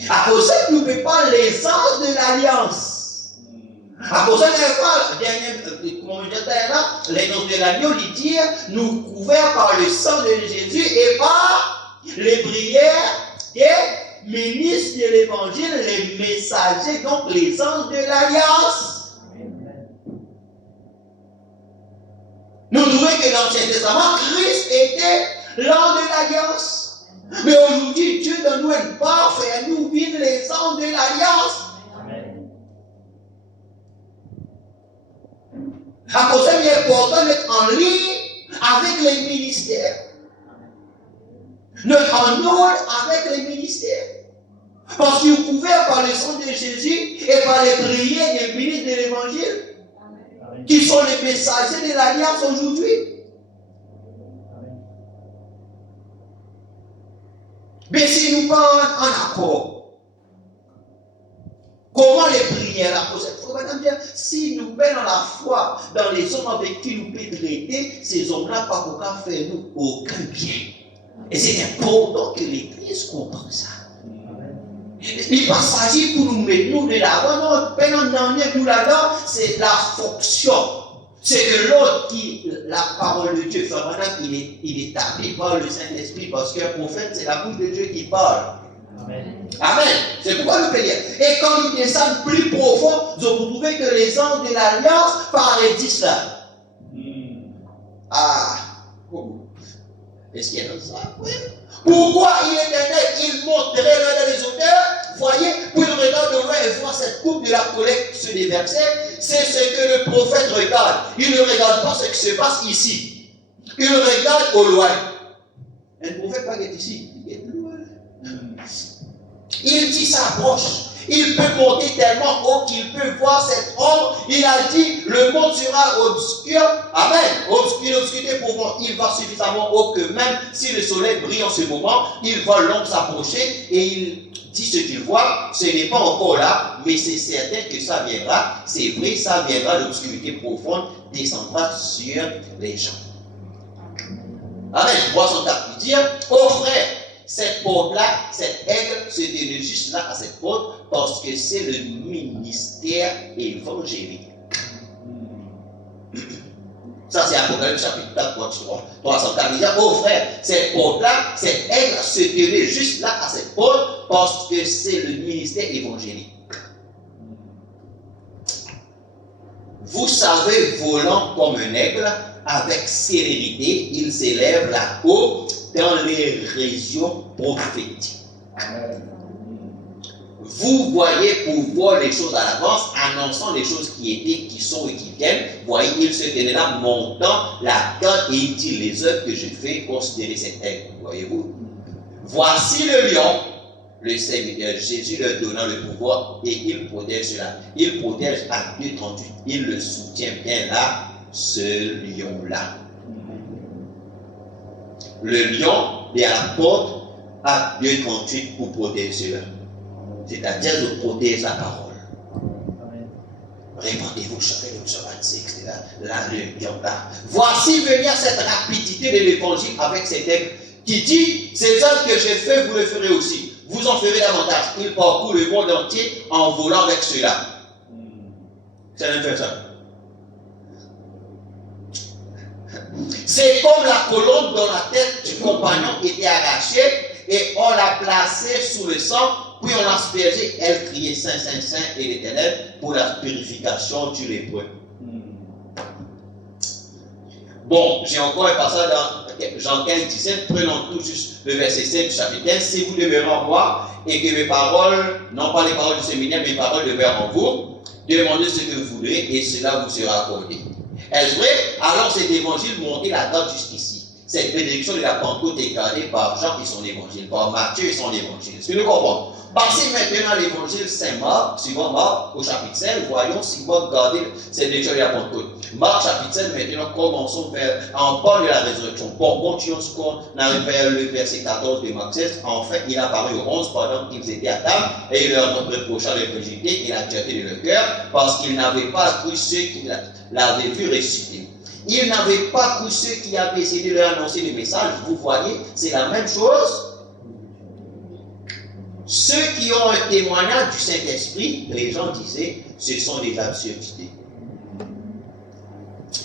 À cause de nous ne pouvons pas les anges de l'alliance. À cause de les noms de l'agneau, il dit, nous couverts par le sang de Jésus et par les prières des ministres de l'évangile, les messagers, donc les anges de l'alliance. Nous trouvons que dans l'Ancien Testament, Christ était l'ange de l'alliance. Mais aujourd'hui, Dieu donne nous une part, frère, nous vîmes les anges de l'alliance. À cause de ça, il est important d'être en ligne avec les ministères. D'être en ordre avec les ministères. Parce qu'ils sont couverts par le sang de Jésus et par les prières des ministres de l'évangile, qui sont les messagers de l'alliance aujourd'hui. Mais si nous parlons en accord, comment les prières la poser? Il faut maintenant dire, si nous mettons la foi dans les hommes avec qui nous pouvons traiter, ces hommes-là, pas pour faire nous aucun bien. Et c'est important que l'Église comprenne ça. Il n'est pas s'agit pour nous mettre nous de l'avant, non, pendant nous là-dedans, c'est la fonction. C'est que l'autre qui, la parole de Dieu, il est établi par le Saint-Esprit, parce qu'un prophète, c'est la bouche de Dieu qui parle. Amen. Amen. C'est pourquoi nous payons. Et quand nous descendons plus profond, vous trouvez que les anges de l'Alliance paraissent là. Ah. Est-ce qu'il y a dans ça? Oui. Pourquoi il est éternel, il monte très loin dans les hauteurs, voyez, puis il regarde de loin et voit cette coupe de la collecte se déverser. C'est ce que le prophète regarde. Il ne regarde pas ce qui se passe ici. Il regarde au loin. Un prophète pas qui est ici, il est loin. Il dit s'approche. Il peut monter tellement haut qu'il peut voir cette ombre. Il a dit, le monde sera obscur. Amen. Une obscurité profonde. Il va suffisamment haut que même si le soleil brille en ce moment, il voit l'ombre s'approcher et il dit ce qu'il voit. Ce n'est pas encore là, mais c'est certain que ça viendra. C'est vrai, ça viendra. L'obscurité profonde descendra sur les gens. Amen. Vois son tas. Il dit, oh frère, cette porte-là, cette aigle se tenait juste là à cette porte parce que c'est le ministère évangélique. Ça, c'est Apocalypse chapitre 4, 304. Il dit, oh frère, cette porte-là, cette aigle se tenait juste là à cette porte parce que c'est le ministère évangélique. Vous savez, volant comme un aigle, avec célérité, il s'élève là-haut dans les régions prophétiques. Vous voyez pour voir les choses à l'avance, annonçant les choses qui étaient, qui sont et qui viennent. Voyez, il se tenait là, montant la garde et il dit les œuvres que je fais, considérez cette aigle. Voyez-vous? Voici le lion, le Seigneur Jésus leur donnant le pouvoir et il protège cela. Il protège à 2,38. Il le soutient bien là, ce lion-là. Le lion est à la porte à 2,38 pour protéger cela. C'est-à-dire de protéger sa parole. Répandez-vous, chacun de ce 26, là, le lion là. Voici venir cette rapidité de l'évangile avec cet aigle qui dit, ces œuvres que j'ai fait, vous le ferez aussi. Vous en ferez davantage. Il parcourt le monde entier en volant avec cela. Ça ne fait ça. C'est comme la colombe dont la tête du compagnon était arrachée et on l'a placée sous le sang, puis on l'a aspergée. Elle criait Saint, Saint, Saint et l'Éternel pour la purification du lépreux. Bon, j'ai encore un passage dans Jean 15, 17. Prenons tout juste le verset 7 du chapitre 15. Si vous demeurez en moi et que mes paroles, non pas les paroles du séminaire, mes paroles demeurent en vous, demandez ce que vous voulez et cela vous sera accordé. Est-ce vrai? Alors cet évangile montait la date jusqu'ici. Cette bénédiction de la Pentecôte est gardée par Jean et son évangile, par Matthieu et son évangile. Est-ce que nous comprenons? Passez maintenant l'évangile Saint-Marc, suivant Marc au chapitre 5, voyons si Marc gardait cette bénédiction de la Pentecôte. Marc chapitre 5, maintenant commençons en parle de la résurrection. Bon, continuons ce qu'on arrive vers le verset 14 de Marc 16. Enfin, il apparut aux 11 pendant qu'ils étaient à table et il leur reprocha l'incrédulité et la dureté de leur cœur parce qu'ils n'avaient pas cru ceux qui l'avaient vu ressusciter. Ils n'avaient pas cru ceux qui avaient essayé de leur annoncer le message. Vous voyez, c'est la même chose. Ceux qui ont un témoignage du Saint-Esprit, les gens disaient, ce sont des absurdités.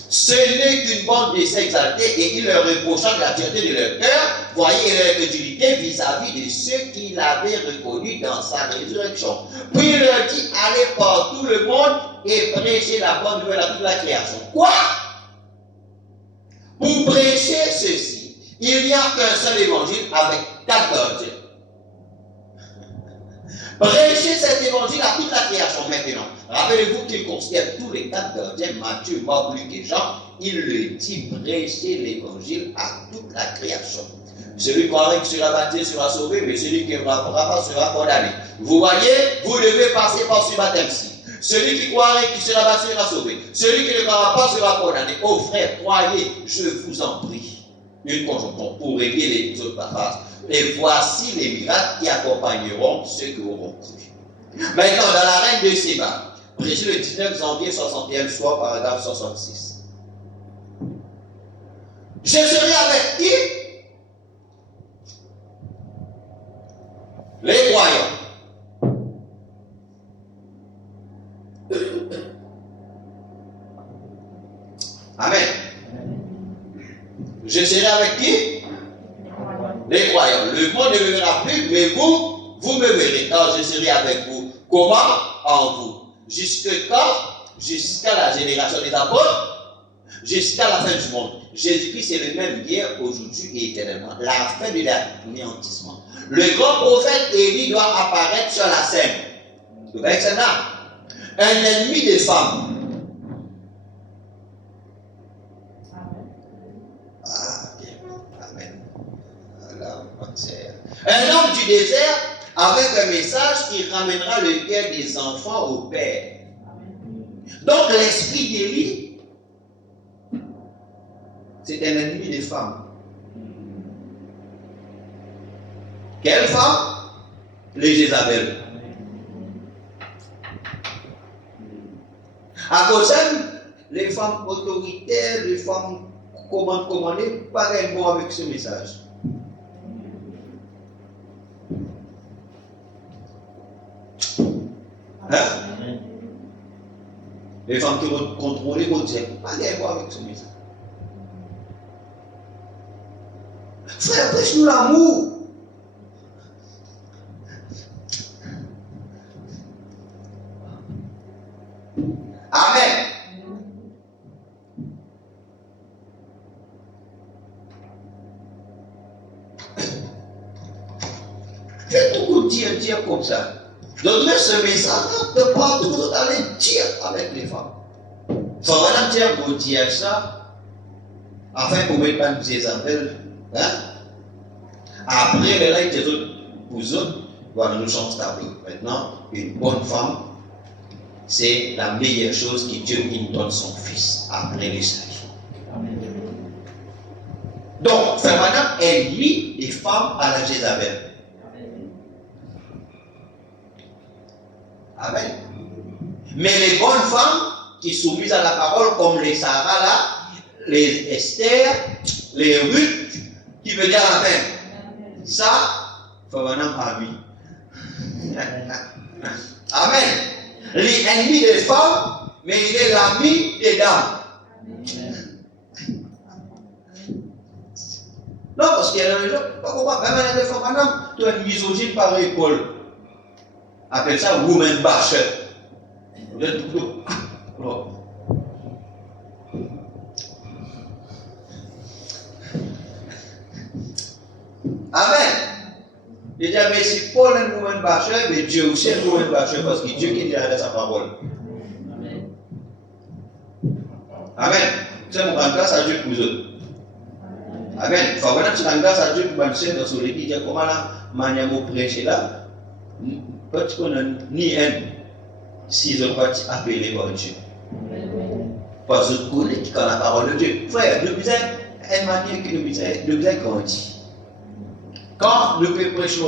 Ce n'est qu'une bande de s'exalter et il leur reprocha de la dureté de leur cœur. Voyez leur incrédulité vis-à-vis de ceux qui l'avaient reconnu dans sa résurrection. Puis il leur dit, allez par tout le monde et prêchez la bonne nouvelle à toute la création. Quoi? Pour prêcher ceci, il n'y a qu'un seul évangile avec 4 gardiens. Prêchez cet évangile à toute la création maintenant. Rappelez-vous qu'il considère tous les 4 gardiens, Matthieu, Marc, Luc et Jean. Il le dit, prêchez l'évangile à toute la création. Celui qui croirait qui sera baptisé sera sauvé, mais celui qui ne croira pas sera condamné. Vous voyez, vous devez passer par ce baptême-ci. Celui qui croirait qui sera baptisé sera sauvé. Celui qui ne croira pas sera condamné. Oh frère, croyez, je vous en prie. Une conjonction pour régler les autres passages. Et voici les miracles qui accompagneront ceux qui auront cru. Maintenant, dans la reine de Séba, prêché le 19 janvier 61 soir, paragraphe 66. Je serai avec qui? Les croyants. Je serai avec qui? Les croyants. Le monde ne me verra plus, mais vous me verrez quand je serai avec vous. Comment? En vous. Jusqu'à quand? Jusqu'à la génération des apôtres, jusqu'à la fin du monde. Jésus-Christ est le même hier, aujourd'hui et éternellement. La fin de l'anéantissement. Le grand prophète Élie doit apparaître sur la scène. Vous voyez ça là? Un ennemi des femmes. Amen. Un homme du désert avec un message qui ramènera le cœur des enfants au Père. Donc l'esprit d'Élie, c'est un ennemi des femmes. Quelle femme? Les Jézabel. À cause les femmes autoritaires, les femmes commandées, pas un bon avec ce message. Hein? Les femmes qui vont contrôler vont dire, pas un bon avec ce message. Frère, prêche-nous l'amour. Amen. Faites beaucoup dire comme ça. Donc, ce message de partout, vous allez dire avec les femmes. Il faut vraiment dire pour dire ça, afin qu'on ne mette pas ces appels. Hein? Après, là, il y a des autres pour autres, voilà, nous sommes stables. Maintenant, une bonne femme, c'est la meilleure chose que Dieu il donne son fils après le salut. Donc, Frère Madame, elle lie les femmes à la Jézabel. Amen. Mais les bonnes femmes qui sont soumises à la parole, comme les Sarah là, les Esther, les Ruth, qui veut dire Amen. Ça, Frère Madame a mis. Amen. L'ennemi des femmes, mais il est l'ami des dames. Non, parce qu'il y a des gens, pas comprendre, même les femmes, madame, tu es misogyne par épaule. Appelle ça woman basher. Vous êtes tout. Amen. Il dit, mais si Paul est un woman basher, mais Dieu aussi est un woman basher parce que Dieu qui dit avec sa parole. Amen. C'est mon grand grâce à Dieu pour eux. Amen. Il faut vraiment que tu grâce à Dieu pour penser dans ce livre qui dit comment la manière de prêcher là, parce qu'on n'a ni un, s'ils n'ont pas appelé par Dieu. Parce que vous connaissez quand la parole de Dieu. Frère, nous besoin une manière que nous besoin grandir. Quand nous pouvons prêcher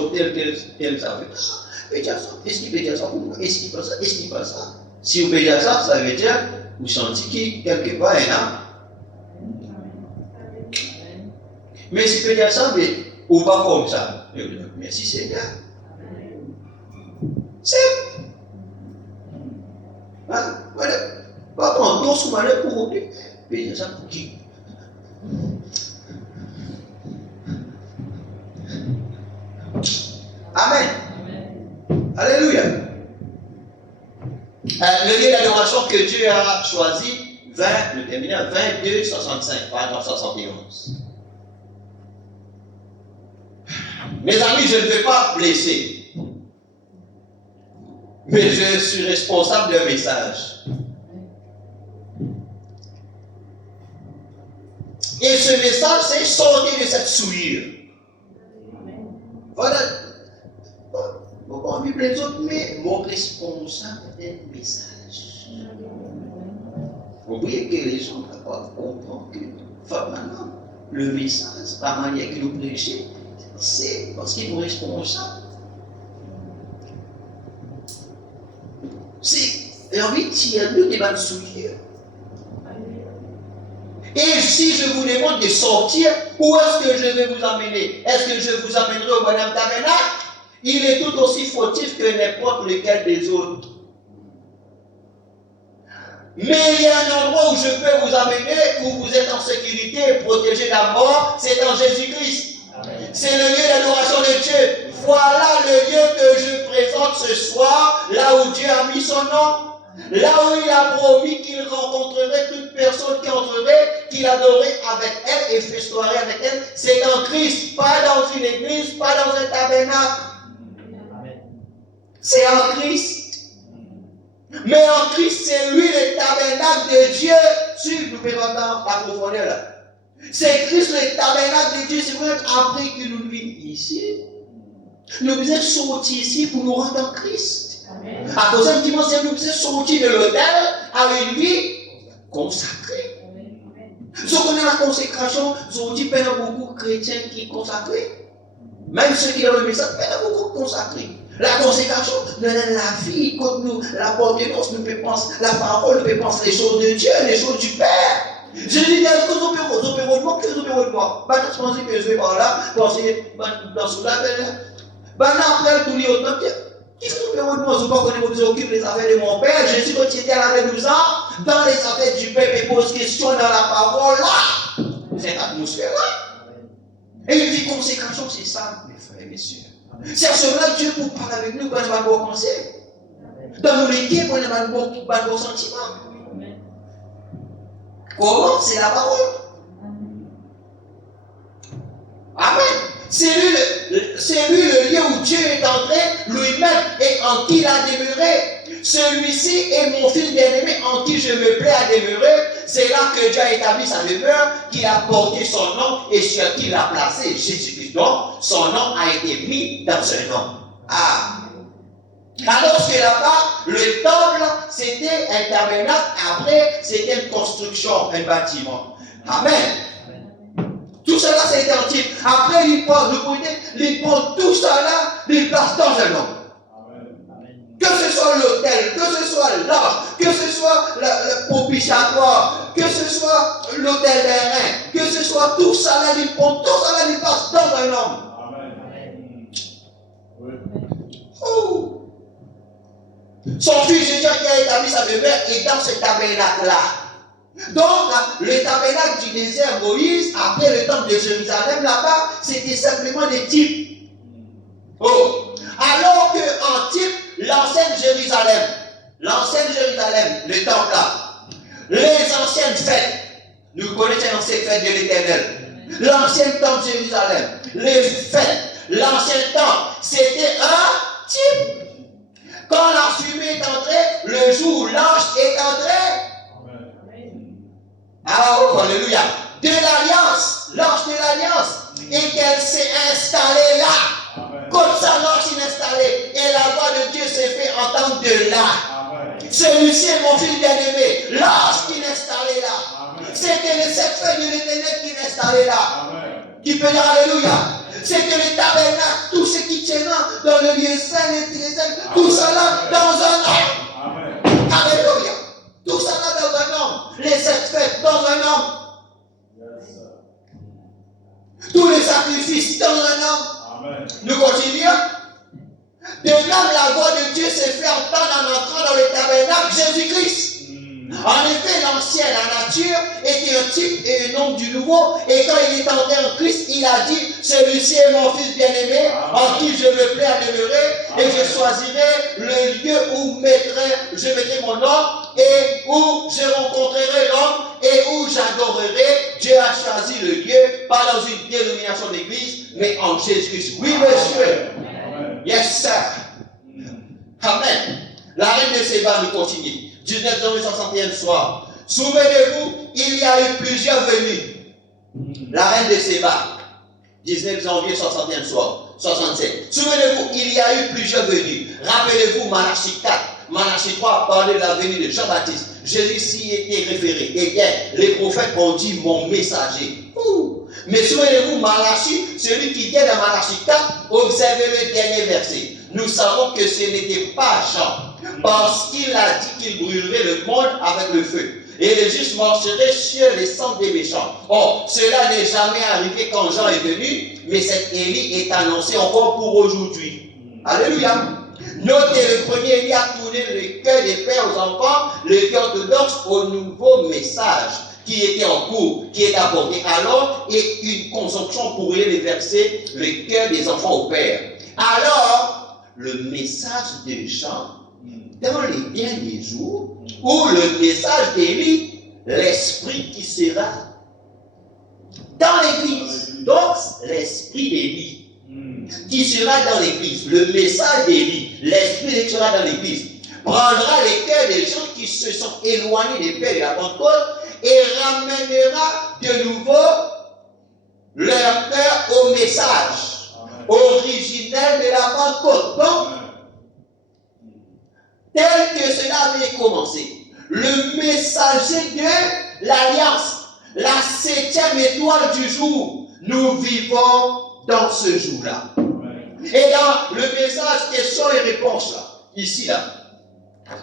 tel ça veut dire, est-ce qu'il peut dire ça pour moi? Est-ce qu'il peut ça? Est-ce qu'il peut ça? Si vous pouvez dire ça, ça veut dire, vous sentez qu'il quelque part est là. Mais si vous pouvez dire ça, mais ou pas comme ça. Merci Seigneur. C'est. Voilà. Pas prendre ton sous-marin pour oublier. Vous pouvez dire ça pour qui? Amen. Alléluia. Le lieu d'adoration que Dieu a choisi, le terminal 22, 65, paragraphe 71. Mes amis, je ne vais pas blesser, mais je suis responsable d'un message. Et ce message, c'est sortir de cette souillure. Voilà. Bon, les autres, mais mon responsable d'un message. Vous voyez que les gens ne peuvent pas comprendre que, maintenant, le message, la manière que nous prêchons, c'est parce qu'il nous est responsable. J'ai envie de tirer nous des balles souillures. Et si je vous demande de sortir, où est-ce que je vais vous amener? Est-ce que je vous amènerai au Bonhomme Tabernacle? Il est tout aussi fautif que n'importe lequel des autres. Mais il y a un endroit où je peux vous amener, où vous êtes en sécurité, protégé de la mort, c'est en Jésus-Christ. C'est le lieu d'adoration de Dieu. Voilà le lieu que je présente ce soir, là où Dieu a mis son nom. Là où il a promis qu'il rencontrerait toute personne qui entrerait, qu'il adorerait avec elle et festoierait avec elle. C'est en Christ, pas dans une église, pas dans un tabernacle. C'est en Christ. Mais en Christ, c'est lui le tabernacle de Dieu. Si nous pouvons dans la profondeur là. C'est Christ le tabernacle de Dieu. C'est vrai après que nous vivons ici, nous devons sortir ici pour nous rendre en Christ. À cause d'un dimanche, nous devons sortir de l'autel à une vie consacrée. Ce qu'on a la consécration, on dit qu'il y a beaucoup de chrétiens qui sont consacrés. Même ceux qui ont le message, il y a beaucoup de consacrés. La consécration de la vie, quand nous l'appartenance, nous pouvons penser la parole, nous pouvons penser les choses de Dieu, les choses du Père. Je dis des choses au bureau de moi, que au bureau de moi. Pas de penser que je vais par là, penser dans ce là, après tout les autres, qu'est-ce que au bureau de moi, je ne sais pas qu'on s'occupe des affaires de mon Père. Jésus, quand il était à la 12 ans, dans les affaires du peuple, il pose question dans la parole là, cette atmosphère-là. Et une vie consécration, c'est ça, mes frères et messieurs. C'est à ce moment-là que Dieu pour parler avec nous quand on a un bon conseil. Dans nos métiers, quand on a un bon sentiment. Comment? C'est la parole. Amen. C'est lui le lieu où Dieu est entré, lui-même, et en qui il a demeuré. Celui-ci est mon fils bien-aimé, en qui je me plais à demeurer. C'est là que Dieu a établi sa demeure, qu'il a porté son nom et sur qui il l'a placé. Jésus-Christ, donc, son nom a été mis dans ce nom. Ah. Alors que là-bas, le temple, c'était un tabernacle, après, c'était une construction, un bâtiment. Amen. Tout cela, c'était un type. Après, il prend tout cela, il place dans un homme. Que ce soit l'autel, que ce soit l'arche, que ce soit le propitiatoire, que ce soit l'autel des reins, que ce soit tout cela, il prend tout cela, il place dans un homme. Amen. Oh. Son fils Jésus qui a établi sa demeure est dans ce tabernacle-là. Donc, le tabernacle du désert Moïse, après le temple de Jérusalem, là-bas, c'était simplement des types. Oh. Alors qu'en type, l'ancienne Jérusalem, le temple là, les anciennes fêtes, nous connaissons l'ancienne fête de l'Éternel, l'ancien temple de Jérusalem, les fêtes, l'ancien temple, c'était un type. Quand la fumée est entrée, le jour où l'ange est entré, ah, oh, alléluia, de l'alliance, l'ange de l'alliance, et qu'elle s'est installée là. Comme ça, l'ange s'est installé, et la voix de Dieu s'est fait entendre de là. Celui-ci est mon fils bien-aimé, l'ange qui est installé là. C'était le secret de l'Éternel qui est installé là. Qui peut dire alléluia. C'est que le tabernacle, tout ce qui tient dans le lieu saint, les trésors, tout cela dans un homme. Alléluia. Tout cela dans un homme. Les sept fêtes dans un homme. Tous les sacrifices dans un homme. Nous continuons. De même, la voix de Dieu s'est fait entendre en entrant dans le tabernacle Jésus-Christ. En effet, l'ancien, la nature, était un type et un nom du nouveau. Et quand il est entré en Christ, il a dit, celui-ci est mon fils bien-aimé, en qui je me plais à demeurer, et je choisirai le lieu où je mettrai mon nom, et où je rencontrerai l'homme, et où j'adorerai. Dieu a choisi le lieu, pas dans une dénomination d'église, mais en Jésus-Christ. Oui, monsieur. Yes, sir. Amen. La reine de Séba nous continue. 19 janvier 61 soir. Souvenez-vous, il y a eu plusieurs venues. La reine de Séba. 19 janvier 61 soir. 67. Souvenez-vous, il y a eu plusieurs venues. Rappelez-vous Malachie 4. Malachie 3 parlait de la venue de Jean-Baptiste. Jésus s'y était référé. Eh bien, les prophètes ont dit mon messager. Mais souvenez-vous, Malachie, celui qui vient dans Malachie 4, observez le dernier verset. Nous savons que ce n'était pas Jean. Parce qu'il a dit qu'il brûlerait le monde avec le feu. Et le juste marcherait sur les cendres des méchants. Or, cela n'est jamais arrivé quand Jean est venu, mais cet Élie est annoncé encore pour aujourd'hui. Alléluia. Notez, le premier, il a tourné le cœur des pères aux enfants, le cœur orthodoxe au nouveau message qui était en cours, qui est apporté alors, et une conjonction pourrait verser le cœur des enfants au père. Alors, le message de Jean, dans les derniers jours, ou le message d'Élie, l'esprit qui sera dans l'église. Donc, l'esprit d'Élie qui sera dans l'église, le message d'Élie, l'esprit qui sera dans l'église, prendra les cœurs des gens qui se sont éloignés des pères de la Pentecôte et ramènera de nouveau leur cœur au message originel de la Pentecôte. Donc, tel que cela avait commencé, le messager de l'Alliance, la 7e étoile du jour, nous vivons dans ce jour-là. Et dans le message questions et réponses là, ici là,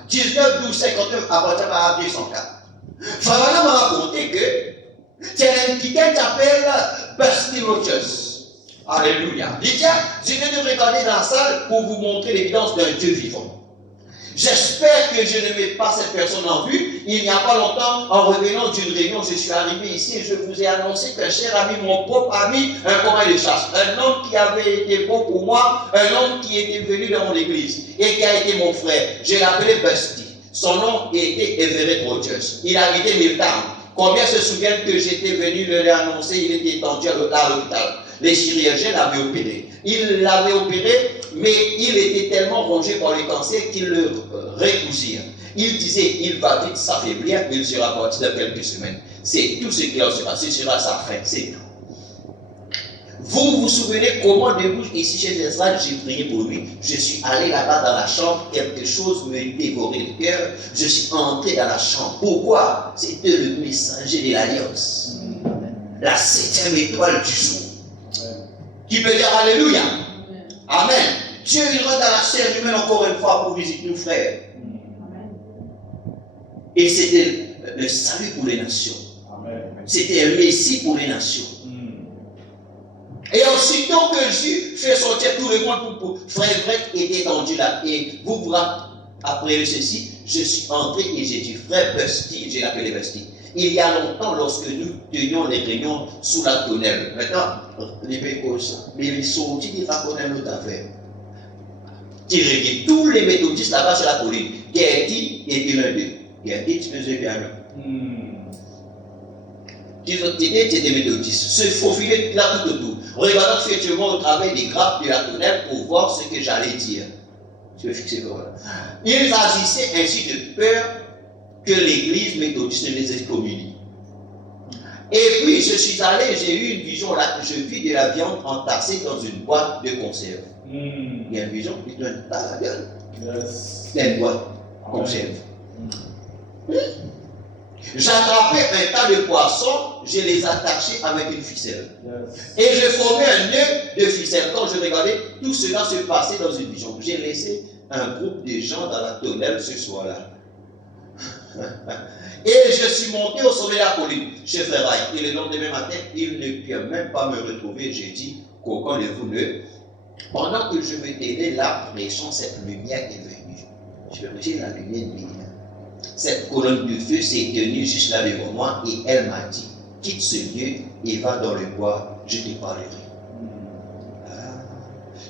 19, 12, 59 à partir de 204. Pharaon m'a raconté que c'est un petit gars qui s'appelle Bastimotius. Alléluia. Il dit, je viens de regarder dans la salle pour vous montrer l'évidence d'un Dieu vivant. J'espère que je ne mets pas cette personne en vue. Il n'y a pas longtemps, en revenant d'une réunion, je suis arrivé ici et je vous ai annoncé qu'un cher ami, mon propre ami, un copain de chasse, un homme qui avait été bon pour moi, un homme qui était venu dans mon église et qui a été mon frère. Je l'appelais Busty. Son nom était Everett Rogers. Il habitait Milltown. Combien se souviennent que j'étais venu le annoncer, il était étendu à l'hôpital. Les chirurgiens l'avaient opéré. Il l'avait opéré, mais il était tellement rongé par le cancer qu'il le recousirent. Il disait, il va vite s'affaiblir, il sera parti dans quelques semaines. C'est tout ce qui en sera, ce sera sa fin, c'est tout. Vous vous souvenez comment debout ici chez Ezra, j'ai prié pour lui. Je suis allé là-bas dans la chambre, quelque chose me dévorait le cœur. Je suis entré dans la chambre. Pourquoi? C'était le messager de l'Alliance. La 7e étoile du jour. Qui peut dire Alléluia. Amen. Dieu ira dans la chair humaine encore une fois pour visiter nos frères. Et c'était le salut pour les nations. C'était un messie pour les nations. Et aussitôt que Jésus fait sortir tout le monde pour frère Brett était tendu là. Et vous vous rappelez ceci, je suis entré et j'ai dit frère Busty, j'ai appelé Busty. Il y a longtemps, lorsque nous tenions les réunions sous la tonnelle, maintenant, les pécos, mais les sortis des raconels nous taverne. Tous les méthodistes là-bas sur la colline, Gertie était l'un d'eux. Gertie, tu faisais bien là. Tu étais des méthodistes, se faufiler là tout autour, regardant effectivement au travers des grappes de la tonnelle pour voir ce que j'allais dire. Je vais fixer comme ça. Ils agissaient ainsi de peur que l'église méthodiste ne les excommunie. Et puis je suis allé, j'ai eu une vision là, je vis de la viande entassée dans une boîte de conserve. Il y a une vision qui donne la viande. C'est une boîte de conserve. J'attrapais un tas de poissons, je les attachais avec une ficelle. Et je formais un nœud de ficelle. Quand je regardais, tout cela se passait dans une vision. J'ai laissé un groupe de gens dans la tonnelle ce soir-là. Et je suis monté au sommet de la colline, chez Frère Rai. Et le lendemain matin, il ne peut même pas me retrouver. J'ai dit, qu'aucun de vous ne. Pendant que je me tenais là, prêchant, cette lumière est venue. Je prêchais la lumière de l'hiver. Cette colonne de feu s'est tenue juste là devant moi et elle m'a dit, quitte ce lieu et va dans le bois, je te parlerai.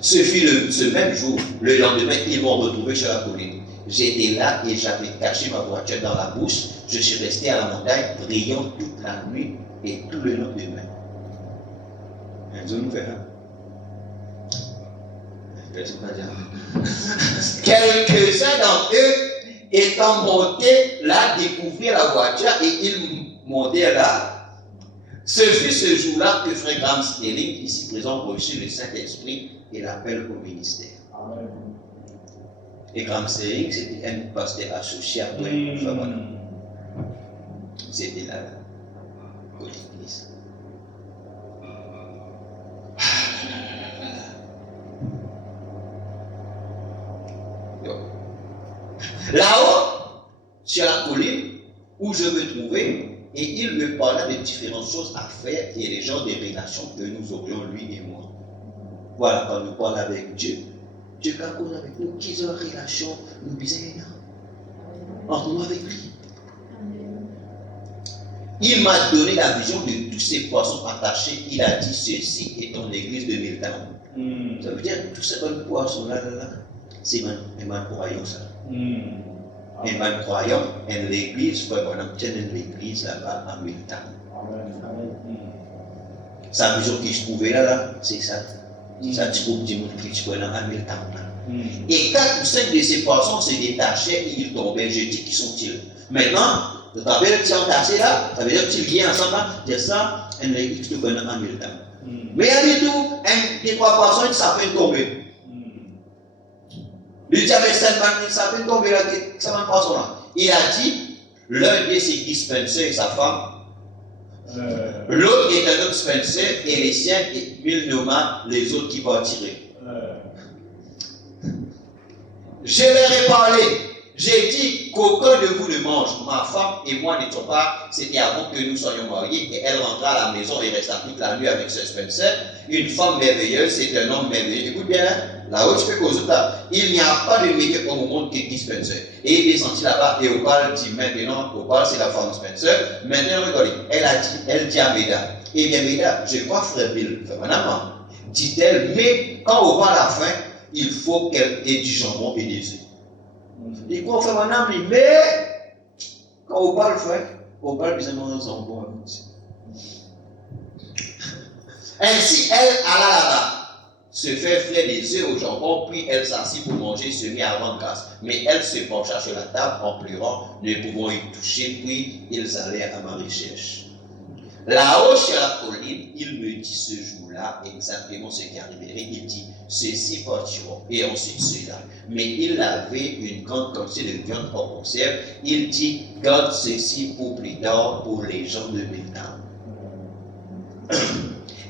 Ce fut ce même jour, le lendemain, ils m'ont retrouvé sur la colline. J'étais là et j'avais caché ma voiture dans la bouche. Je suis resté à la montagne, priant toute la nuit et tout le lendemain. Quelques-uns d'entre eux étant montés là, découvrir la voiture et ils montaient là. Ce fut ce jour-là que Frère Graham Sterling, ici présent, reçut le Saint-Esprit et l'appel au ministère. Amen. Et Graham Sterling, c'était un pasteur associé après. C'était là, au l'église. Là-haut, sur la colline où je me trouvais, et il me parlait de différentes choses à faire et les gens des relations que nous aurions, lui et moi. Voilà, quand nous parlons avec Dieu, Dieu va cause avec nous, qu'ils ont une relation, nous bisons entre nous avec lui. Il m'a donné la vision de tous ces poissons attachés. Il a dit ceci est ton église de Milton. Ça veut dire tous ces bonnes poissons là, c'est un croyant ça. Un croyant, et l'église, frère, on tient l'église là-bas à Milton. Sa vision qui se trouvait là, c'est ça. Ça dit pour dire qui se trouvait à Milton. Et 4 ou 5 de ces poissons se détachaient et ils tombaient. Je dis qui sont-ils? Maintenant, le travail qui sont entassés là, ça veut dire qu'ils viennent ensemble là, c'est ça, et l'église qui se trouvait à Milton. Mais il y a du tout, des 3 poissons, ça peut tomber. Le diable, ça peut tomber là, ça va pas là. Il a dit, l'un de ses dispenseurs et sa femme, l'autre est un autre Spencer et les siens, et il nomma les autres qui partiraient. Je leur ai parlé. J'ai dit qu'aucun de vous ne mange. Ma femme et moi n'étions pas. C'était avant que nous soyons mariés. Et elle rentra à la maison et resta toute la nuit avec ce Spencer. Une femme merveilleuse, c'est un homme merveilleux. Écoute bien, là-haut, tu peux causer ça. Il n'y a pas de meilleur homme au monde qui Spencer. Et il est descendu là-bas et Opal dit maintenant, Opal c'est la femme de Spencer. Maintenant, regardez, elle dit à Méda. Eh bien, Méda, je crois frère Bill, vraiment, dit-elle, mais quand Opal a faim, il faut qu'elle ait du jambon et des œufs. Il croit faire un ami, mais quand on parle frère, on parle bizarrement un jambon. Ainsi, elle alla là-bas, se fait frire des œufs au jambon, puis elle s'assit pour manger, se mit à rendre grâce. Mais elle se pencha sur la table en pleurant, ne pouvant y toucher, puis ils allèrent à ma recherche. Là-haut, sur la colline, il me dit ce jour-là exactement ce qui arriverait. Il dit, ceux-ci partiront, et ensuite ceux-là. Mais il avait une grande quantité de viande en conserve. Il dit, garde ceci pour plus tard, pour les gens de Béthane.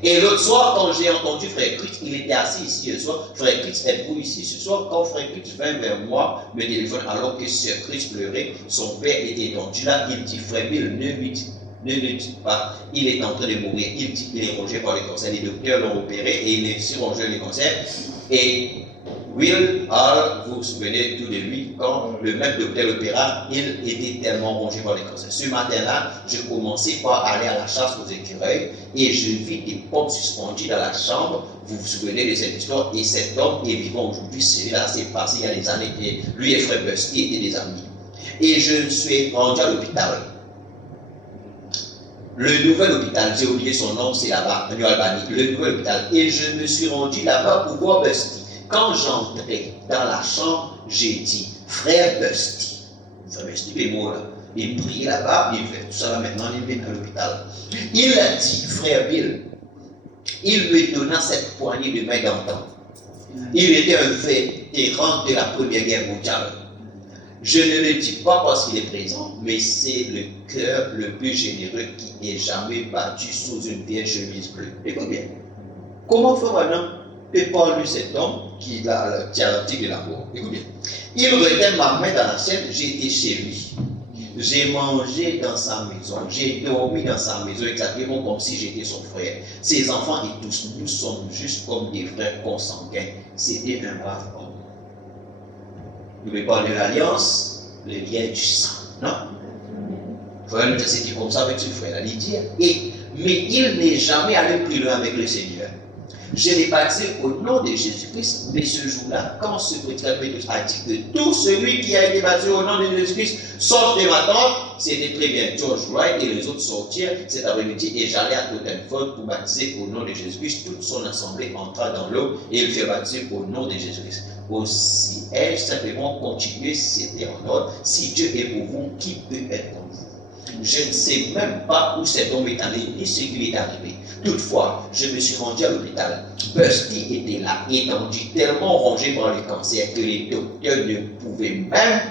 Et l'autre soir, quand j'ai entendu Frère Christ, il était assis ici le soir. Frère Christ, êtes-vous ici ce soir? Quand Frère Christ vint vers moi, me téléphone, alors que Sœur Christ pleurait, son père était étendu là. Il dit, Frère Bill, ne lui dites pas, il est en train de mourir. Il dit qu'il est rongé par les cancers. Les docteurs l'ont opéré et il est surrongé les cancers. Et Will Hall, vous vous souvenez tout de lui, quand le même docteur l'opéra, il était tellement rongé par les cancers. Ce matin-là, je commençais par aller à la chasse aux écureuils et je vis des pommes suspendues dans la chambre. Vous vous souvenez de cette histoire? Et cet homme est vivant aujourd'hui. Celui-là, c'est passé il y a des années. Et lui et Frère Busty étaient des amis. Et je suis rendu à l'hôpital. Le nouvel hôpital, j'ai oublié son nom, c'est là-bas, en New Albany, le nouvel hôpital. Et je me suis rendu là-bas pour voir Busty. Quand j'entrais dans la chambre, j'ai dit, Frère Busty, est mort là. Il priait là-bas, il fait tout ça là maintenant, il vient à l'hôpital. Il a dit, Frère Bill, il me donna cette poignée de main d'antan. Il était un vétéran de la Première Guerre mondiale. Je ne le dis pas parce qu'il est présent, mais c'est le cœur le plus généreux qui ait jamais battu sous une vieille chemise bleue. Écoute bien. Comment faire maintenant peut pas lui cet homme qui a l'article de l'amour? Écoute bien. Il retient ma main dans la sienne, j'ai été chez lui. J'ai mangé dans sa maison, j'ai dormi dans sa maison exactement comme si j'étais son frère. Ses enfants et tous, nous sommes juste comme des frères consanguins. C'était un brave homme. Nous ne parlons de l'alliance, le lien du sang, non? Frère, c'était comme ça avec ce frère-là, il dit, mais il n'est jamais allé plus loin avec le Seigneur. Je l'ai baptisé au nom de Jésus-Christ, mais ce jour-là, quand ce petit Pétrus a dit que tout celui qui a été baptisé au nom de Jésus-Christ sort de ma tente, c'était très bien. George Wright et les autres sortirent cet après-midi et j'allais à Tottenford pour baptiser au nom de Jésus-Christ. Toute son assemblée entra dans l'eau et il fait baptiser au nom de Jésus-Christ. Aussi, ai-je simplement continué, c'était en ordre. Si Dieu est pour vous, qui peut être contre vous? Je ne sais même pas où cet homme est allé ni ce qui lui est arrivé. Toutefois, je me suis rendu à l'hôpital. Busty était là, étendu, tellement rongé par le cancer que les docteurs ne pouvaient même,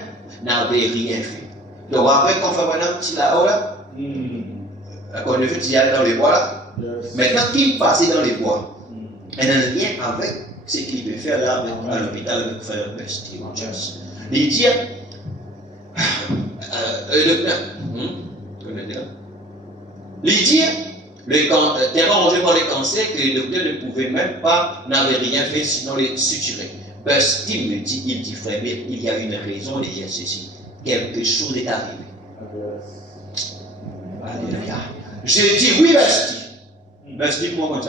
n'avaient rien fait. Donc après, quand on fait un petit là-haut, là, qu'on a vu qu'il y allait dans les bois là, maintenant qu'il passait dans les bois, elle n'a rien avec ce qu'il veut faire là à l'hôpital avec frère Busty Rogers. Il dit, tellement rongé par les cancers que les docteurs ne pouvaient même pas, n'avaient rien fait sinon les suturer. Busty me dit, il dit, frère, mais il y a une raison de dire ceci. Quelque chose est arrivé. Alléluia. J'ai dit, oui, Busty. Busty, comment on dit?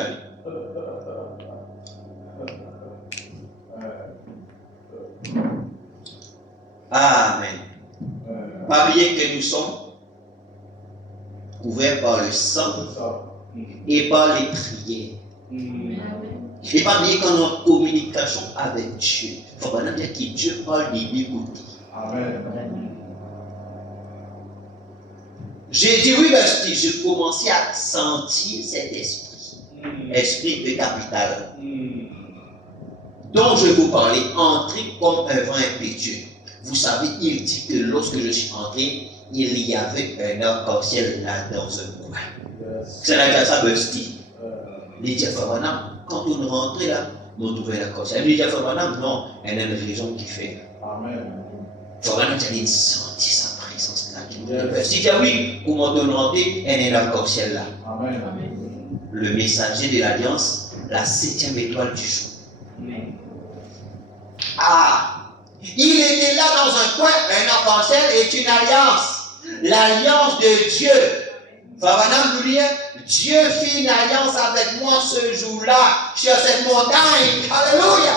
Amen. Pas oublier que nous sommes couverts par le sang et par les prières. Et pas oublier qu'on est en communication avec Dieu. Il faut pas dire que Dieu parle d'écouter. Amen. J'ai dit oui, parce que je commençais à sentir cet esprit. Esprit de capital. Dont je vous parlais, entrer comme un vent impétueux. Vous savez, il dit que lorsque je suis entré, il y avait un arc-en-ciel là dans un coin. C'est là que ça veut dire. Il dit, quand on rentrait là, on trouvait l'arc-en-ciel. Il dit, non, il y a une raison qui fait. Amen. Fabana, tu as senti sa présence là. Si tu as oui, comment on rentrait, il y a un arc-en-ciel là. Amen. Le messager de l'Alliance, la 7e étoile du jour. Amen. Ah! Il était là dans un coin, un arc-en-ciel est une alliance. L'alliance de Dieu. Favanam nous dit, Dieu fit une alliance avec moi ce jour-là, sur cette montagne. Alléluia.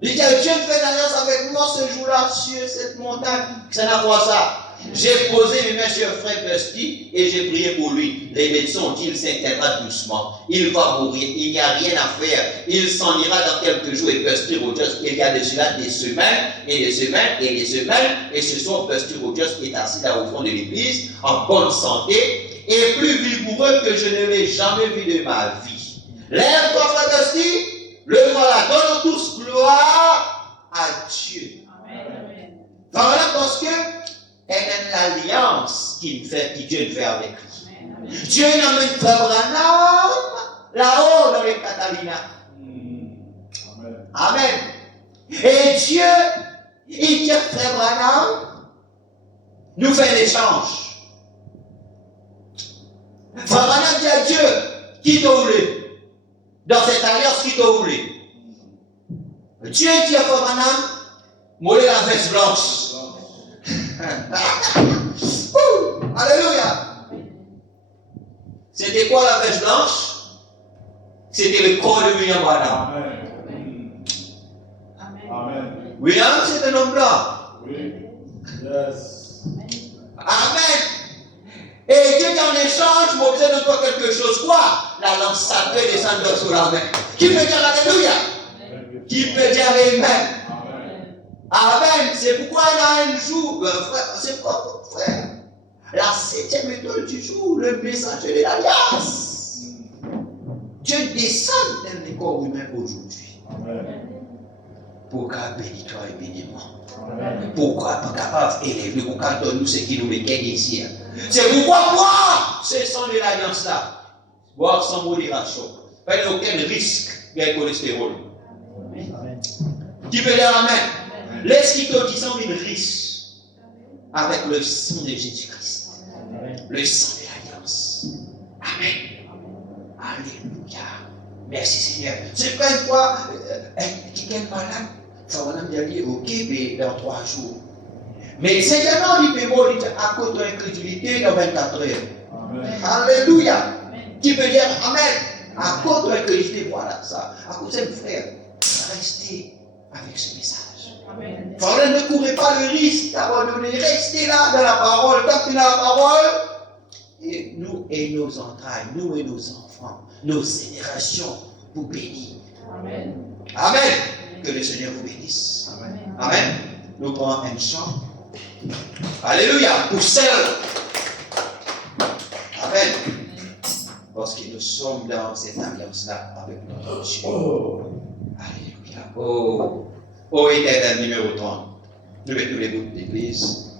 Il dit, Dieu fait une alliance avec moi ce jour-là, sur cette montagne. Ça n'a quoi ça? J'ai posé mes mains sur frère Busty et j'ai prié pour lui. Les médecins ont dit, il s'inquiétera doucement. Il va mourir, il n'y a rien à faire. Il s'en ira dans quelques jours. Et Busty Rogers, il y a de cela des semaines et des semaines et des semaines. Et ce soir, Busty Rogers est assis là au fond de l'église, en bonne santé et plus vigoureux que je ne l'ai jamais vu de ma vie. Lève-toi, frère Busty, le voilà. Donne tous gloire à Dieu. Amen. Voilà parce que elle est l'alliance qu'il fait, que Dieu fait avec lui. Amen. Dieu n'amène Frère Branham là-haut dans les Catalina. Amen. Amen. Et Dieu, il dit Frère Branham, nous fait l'échange. Frère Branham dit à Dieu, qui t'a voulu? Dans cette alliance, qui t'a voulu? Dieu dit à Frère Branham, moi la veste blanche. Alléluia. C'était quoi la veste blanche? C'était le corps de William Branham. Amen. Amen. William, c'est un homme blanc. Oui. Yes. Amen. Et Dieu en échange, vous besoin de toi quelque chose. Quoi? La lampe sacrée descend sur la main. Qui peut dire Alléluia? Qui peut dire Amen? Amen. C'est pourquoi il y a un jour, frère, c'est quoi, frère? La 7e étoile du jour, le messager de l'alliance. Dieu descend dans les corps humains aujourd'hui. Pourquoi bénis-toi et bénis-moi? Pourquoi pas capable d'élever, pourquoi donne-nous ce qui nous met ici? C'est pourquoi moi, ce sang de l'alliance là, boire sans modération, pas aucun risque de cholestérol. Qui peut dire Amen? Laisse qui te disant une riche avec le sang de Jésus-Christ. Le sang de l'alliance. Amen. Alléluia. Merci Seigneur. C'est pas une fois, quelqu'un est malade, ça va nous dire, ok, mais dans 3 jours. Mais le Seigneur, il peut mourir à cause de l'incrédulité dans 24 heures. Amen. Alléluia. Amen. Qui peut dire Amen? À cause de l'incrédulité, voilà ça. À cause de frère, restez avec ce message. Amen. Frère, ne courez pas le risque d'abandonner. Restez là dans la parole. Quand tu as la parole, et nous et nos entrailles, nous et nos enfants, nos générations vous bénissent. Amen. Amen. Que le Seigneur vous bénisse. Amen. Amen. Nous prenons un chant. Alléluia. Pour celle. Amen. Parce que nous sommes dans cette alliance-là avec notre Dieu. Alléluia. Oh éternel numéro 30. Nous mettons les bouts d'église.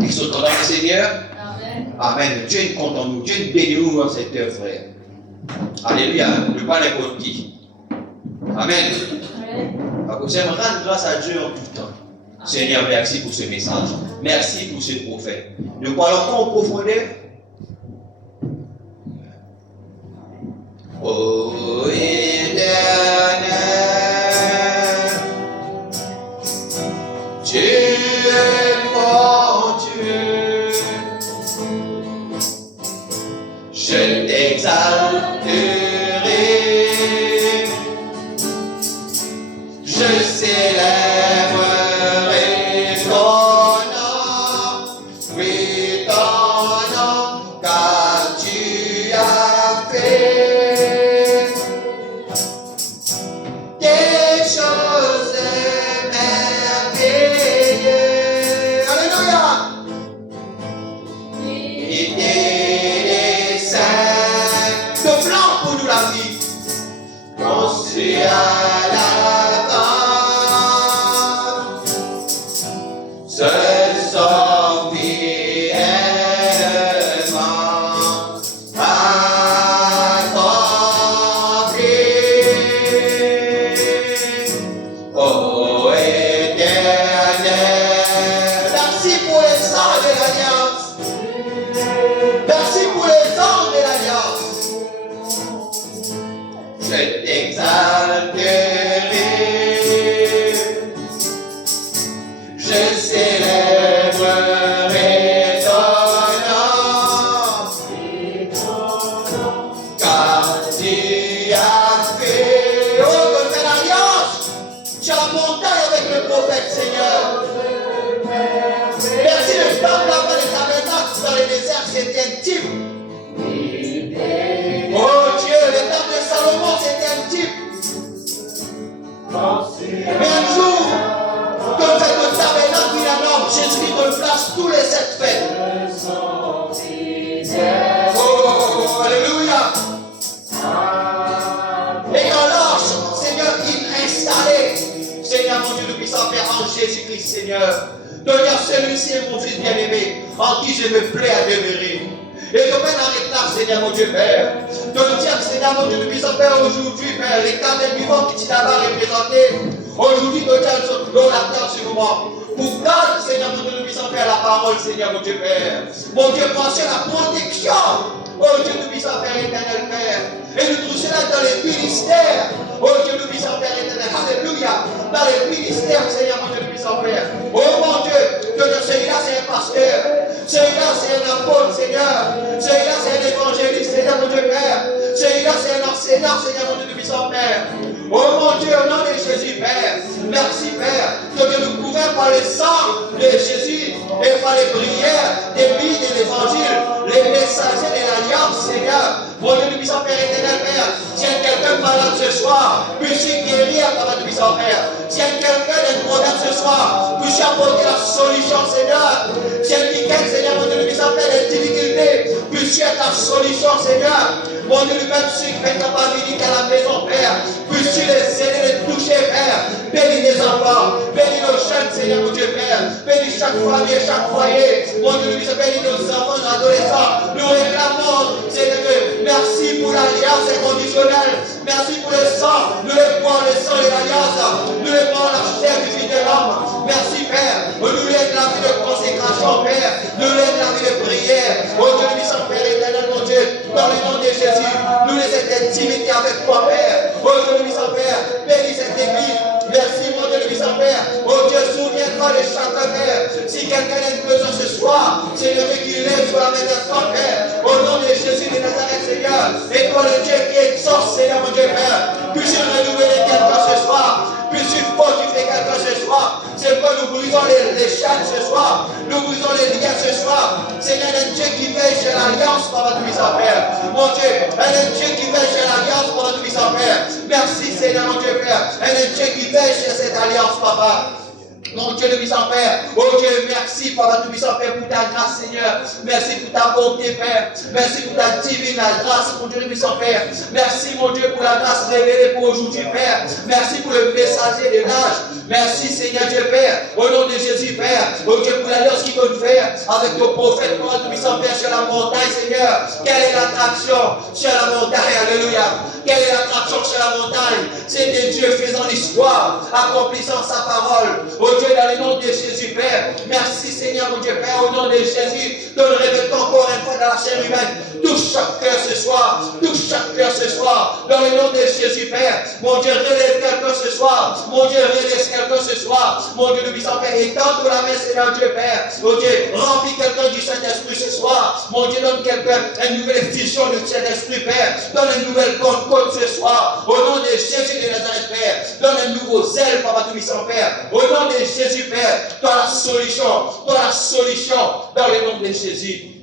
Ils sont contents le Seigneur. Amen. Amen. Dieu est content de nous. Dieu est béni nous dans cette œuvre, frère. Alléluia. Ne pas n'importe qui. Amen. Donc, vous aimez rendre grâce à Dieu en tout temps. Amen. Seigneur, merci pour ce message. Merci pour ce prophète. Nous parlons en profondeur. Oh éternel tabernacle qui est la norme, Jésus-Christ te place tous les 7 fêtes. Oh, alléluia. Et dans l'ange, Seigneur, il est installé. Seigneur, mon Dieu, nous puissions faire en Jésus-Christ, Seigneur. Donne-moi celui-ci est mon fils bien-aimé, en qui je me plais à demeurer. Et de mettre en réclame, Seigneur, mon Dieu, Père. De nous dire, Seigneur, mon Dieu, nous puissions faire aujourd'hui, Père, les cadres vivants qui t'y là-bas représentés. Aujourd'hui, nous sommes dans la terre ce moment. Pour garder, Seigneur, mon Dieu, nous puissions faire la parole, Seigneur, mon Dieu, Père. Mon Dieu, pensez à la protection. Oh Dieu, nous puissions faire l'éternel Père. Et nous trouvons cela dans les ministères. Oh Dieu, nous puissions faire l'éternel. Alléluia. Dans les ministères, Seigneur, mon Dieu, nous puissions faire. Oh mon Dieu, que celui-là, c'est un pasteur. Celui-là, c'est un apôtre, Seigneur. Celui-là, c'est un évangéliste, Seigneur, mon Dieu, Père. Celui-là, c'est un enseignant, Seigneur, mon Dieu, nous puissions faire. Oh mon Dieu, au nom de Jésus, Père. Merci, Père. Que Dieu nous couvre par le sang de Jésus et par les prières des billes de l'évangile, les messagers de l'alliance, Seigneur. Mon Dieu, nous puissions faire éternel, Père. Si il y a quelqu'un malade ce soir, puisse-t-il guérir par nous puissions faire. Si il y a quelqu'un d'un problème ce soir, puisse-t-il apporter la solution, Seigneur. Si il y a quelqu'un, Seigneur, mon Dieu, nous puissions faire des difficultés, puisse-t-il être la solution, Seigneur. Mon Dieu, même ceux qui ne peuvent pas venir à la maison, Père, puisse-tu les aider, les toucher, Père. Bénis les enfants, bénis nos jeunes, Seigneur, mon Dieu, Père. Bénis chaque famille, chaque foyer. Mon Dieu, nous bénis nos enfants, nos adolescents. Nous réclamons, Seigneur, merci pour l'alliance inconditionnelle. Merci pour le sang. Nous réclamons le sang de l'alliance. Nous réclamons la chair du Fils de l'homme. Merci, Père. Nous lève la vie de consécration, Père. Nous lève la vie de prière. Oh Dieu, nous sommes Père éternel, mon Dieu. Dans le nom de Jésus, nous les intimité avec toi, Père. Oh Dieu, nous sommes Père. Bénis cette église. Merci, mon Dieu, nous sommes Père. Oh Dieu, souviens-toi de chacun, Père. Si quelqu'un a une besoin ce soir, c'est le Dieu qui lève sur la main de toi, Père. Au nom de Jésus de Nazareth, Seigneur. Et toi, le Dieu qui exauce, Seigneur, mon Dieu, Père. Puisse-tu renouveler quelqu'un ce soir. Puisse-tu fortifier quelqu'un ce soir. C'est quoi, nous brisons les chaînes ce soir. Nous brisons les liens ce soir. Seigneur, un Dieu qui veille sur l'alliance, Papa, nous puissons Père. Mon Dieu, un Dieu qui veille sur l'alliance, Papa, nous puissons Père. Merci, Seigneur, mon Dieu, Père. Un Dieu qui veille sur cette alliance, Papa. Mon Dieu, nous puissons Père. Oh Dieu, merci, Papa, nous puissons Père, pour ta grâce, Seigneur. Merci pour ta bonté, Père. Merci pour ta divine grâce, mon Dieu, nous puissons Père. Merci, mon Dieu, pour la grâce révélée pour aujourd'hui, Père. Merci pour le messager de l'âge. Merci, Seigneur Dieu, Père. Au nom de Jésus, Père. Oh Dieu, pour l'alliance qu'il peut faire avec nos prophètes, moi, nous puissons Père, sur la montagne, Seigneur. Quelle est l'attraction sur la montagne? Alléluia. Quelle est l'attraction sur la montagne? C'était Dieu faisant l'histoire, accomplissant sa parole. Oh Dieu, dans le nom de Jésus, Père. Merci, Seigneur, mon Dieu, Père, au nom de Jésus. Te le révèle encore une fois dans la chair humaine. Touche chaque cœur ce soir. Touche chaque cœur ce soir. Dans le nom de Jésus, Père. Mon Dieu, relève quelqu'un ce soir. Mon Dieu, relève quelqu'un ce soir. Mon Dieu, nous puissons Père. Étends la main, Seigneur Dieu, Père. Oh Dieu, remplis quelqu'un du Saint-Esprit ce soir. Mon Dieu, donne quelqu'un une nouvelle vision du Saint-Esprit, Père. Donne une nouvelle concorde ce soir. Au nom de Jésus de Nazareth, Père. Donne un nouveau zèle, Papa, tout puissant, Père. Au nom de Jésus, Père. Toi la solution. Toi la solution. Dans le nom de Jésus.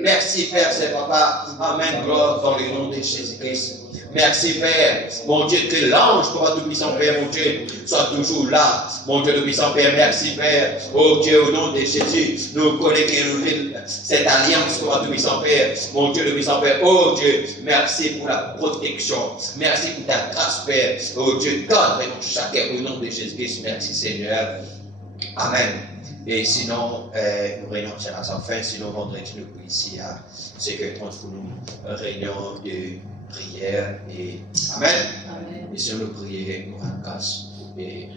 Merci, Père, c'est Papa. Amen. Gloire dans le nom de Jésus-Christ. Merci, Père. Mon Dieu, que l'ange, Papa Tout-Puissant, Père, mon Dieu, soit toujours là. Mon Dieu, Tout-Puissant, Père, merci, Père. Oh Dieu, au nom de Jésus, nous connaissons cette alliance, Papa Tout-Puissant, Père. Mon Dieu, Tout-Puissant, Père. Oh Dieu, merci pour la protection. Merci pour ta grâce, Père. Oh Dieu, garde chacun au nom de Jésus-Christ. Merci, Seigneur. Amen. Et sinon, nous réunions à sa fin. Sinon, vendredi, nous pouvons ici à ce que pour nous réunion de prière et Amen. Amen. Et si nous prions, nous rendons grâce et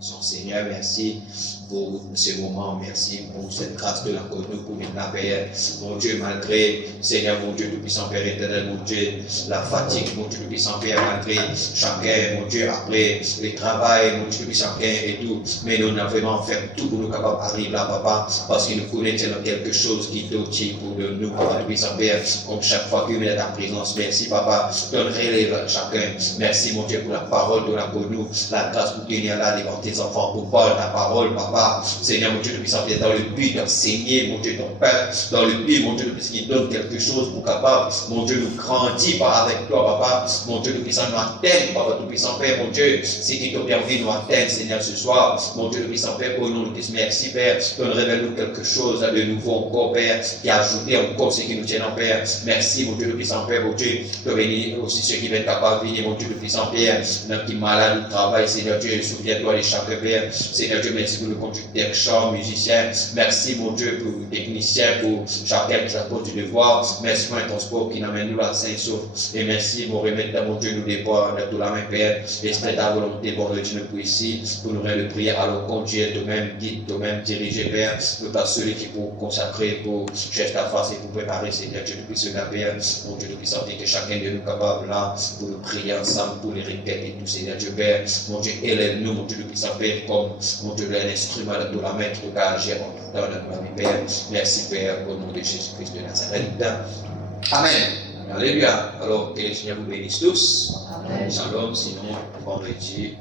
son Seigneur, merci pour ce moment, merci pour cette grâce de la côte, nous pour la Père. Mon Dieu, malgré, Seigneur, mon Dieu, tout-puissant Père éternel, mon Dieu, la fatigue, mon Dieu, tout-puissant Père, malgré chacun, mon Dieu, après le travail, mon Dieu, tout-puissant Père et tout, mais nous avons vraiment fait tout pour nous capables d'arriver là, Papa, parce que nous connaissons quelque chose qui est utile pour nous, Papa, tout-puissant Père, comme chaque fois que nous sommes en présence. Merci, Papa, donne relève à chacun. Merci, mon Dieu, pour la parole de la pour nous, la grâce pour tenir là, les tes enfants pour parler ta parole, papa. Seigneur, mon Dieu, le puissant, dans le but d'enseigner, mon Dieu, ton peuple, dans le but, mon Dieu, le puissant, qui donne quelque chose pour capable, mon Dieu, nous grandir par avec toi, papa. Mon Dieu, le puissant, nous atteindre, papa, tout puissant Père, mon Dieu, c'est qui t'a permis nous atteindre, Seigneur, ce soir. Mon Dieu, le puissant Père, pour nous, nous disons merci, Père. Donne, révèle-nous quelque chose de nouveau encore, Père, qui a ajouté encore ce qui nous tient en Père. Merci, mon Dieu, le puissant Père, mon Dieu, de venir aussi ceux qui vont être capables de venir, mon Dieu, le puissant Père, qui est malade, au travail, Seigneur Dieu, souviens-toi de chaque Père. Seigneur Dieu, merci pour le conducteur, chant, musicien. Merci, mon Dieu, pour le technicien, pour chacun qui s'apporte du devoir. Merci pour un transport qui n'amène nous la saint sauf. Et merci pour remettre dans mon Dieu nous déboires de toute la main, Père. Et c'est ta volonté, bon Dieu, pour ici, pour nous rendre le prière. Alors, conduire toi-même, guide toi-même, diriger, Père. Nous pas celui qui pour consacrer, pour chercher ta face et pour préparer, Seigneur Dieu, depuis ce Père. Mon Dieu, nous puissions que chacun de nous capable là, pour nous prier ensemble, pour les requêtes et tout, Seigneur Dieu, Père. Mon Dieu, élève-nous, mon Dieu, nous puissions faire comme, mon Dieu, un instrument de toute la main qui nous agir en tout temps dans notre vie, Père. Merci, Père, au nom de Jésus-Christ de Nazareth. Amen. Alléluia. Alors, que le Seigneur vous bénisse tous. Amen. Shalom, sinon, vendredi.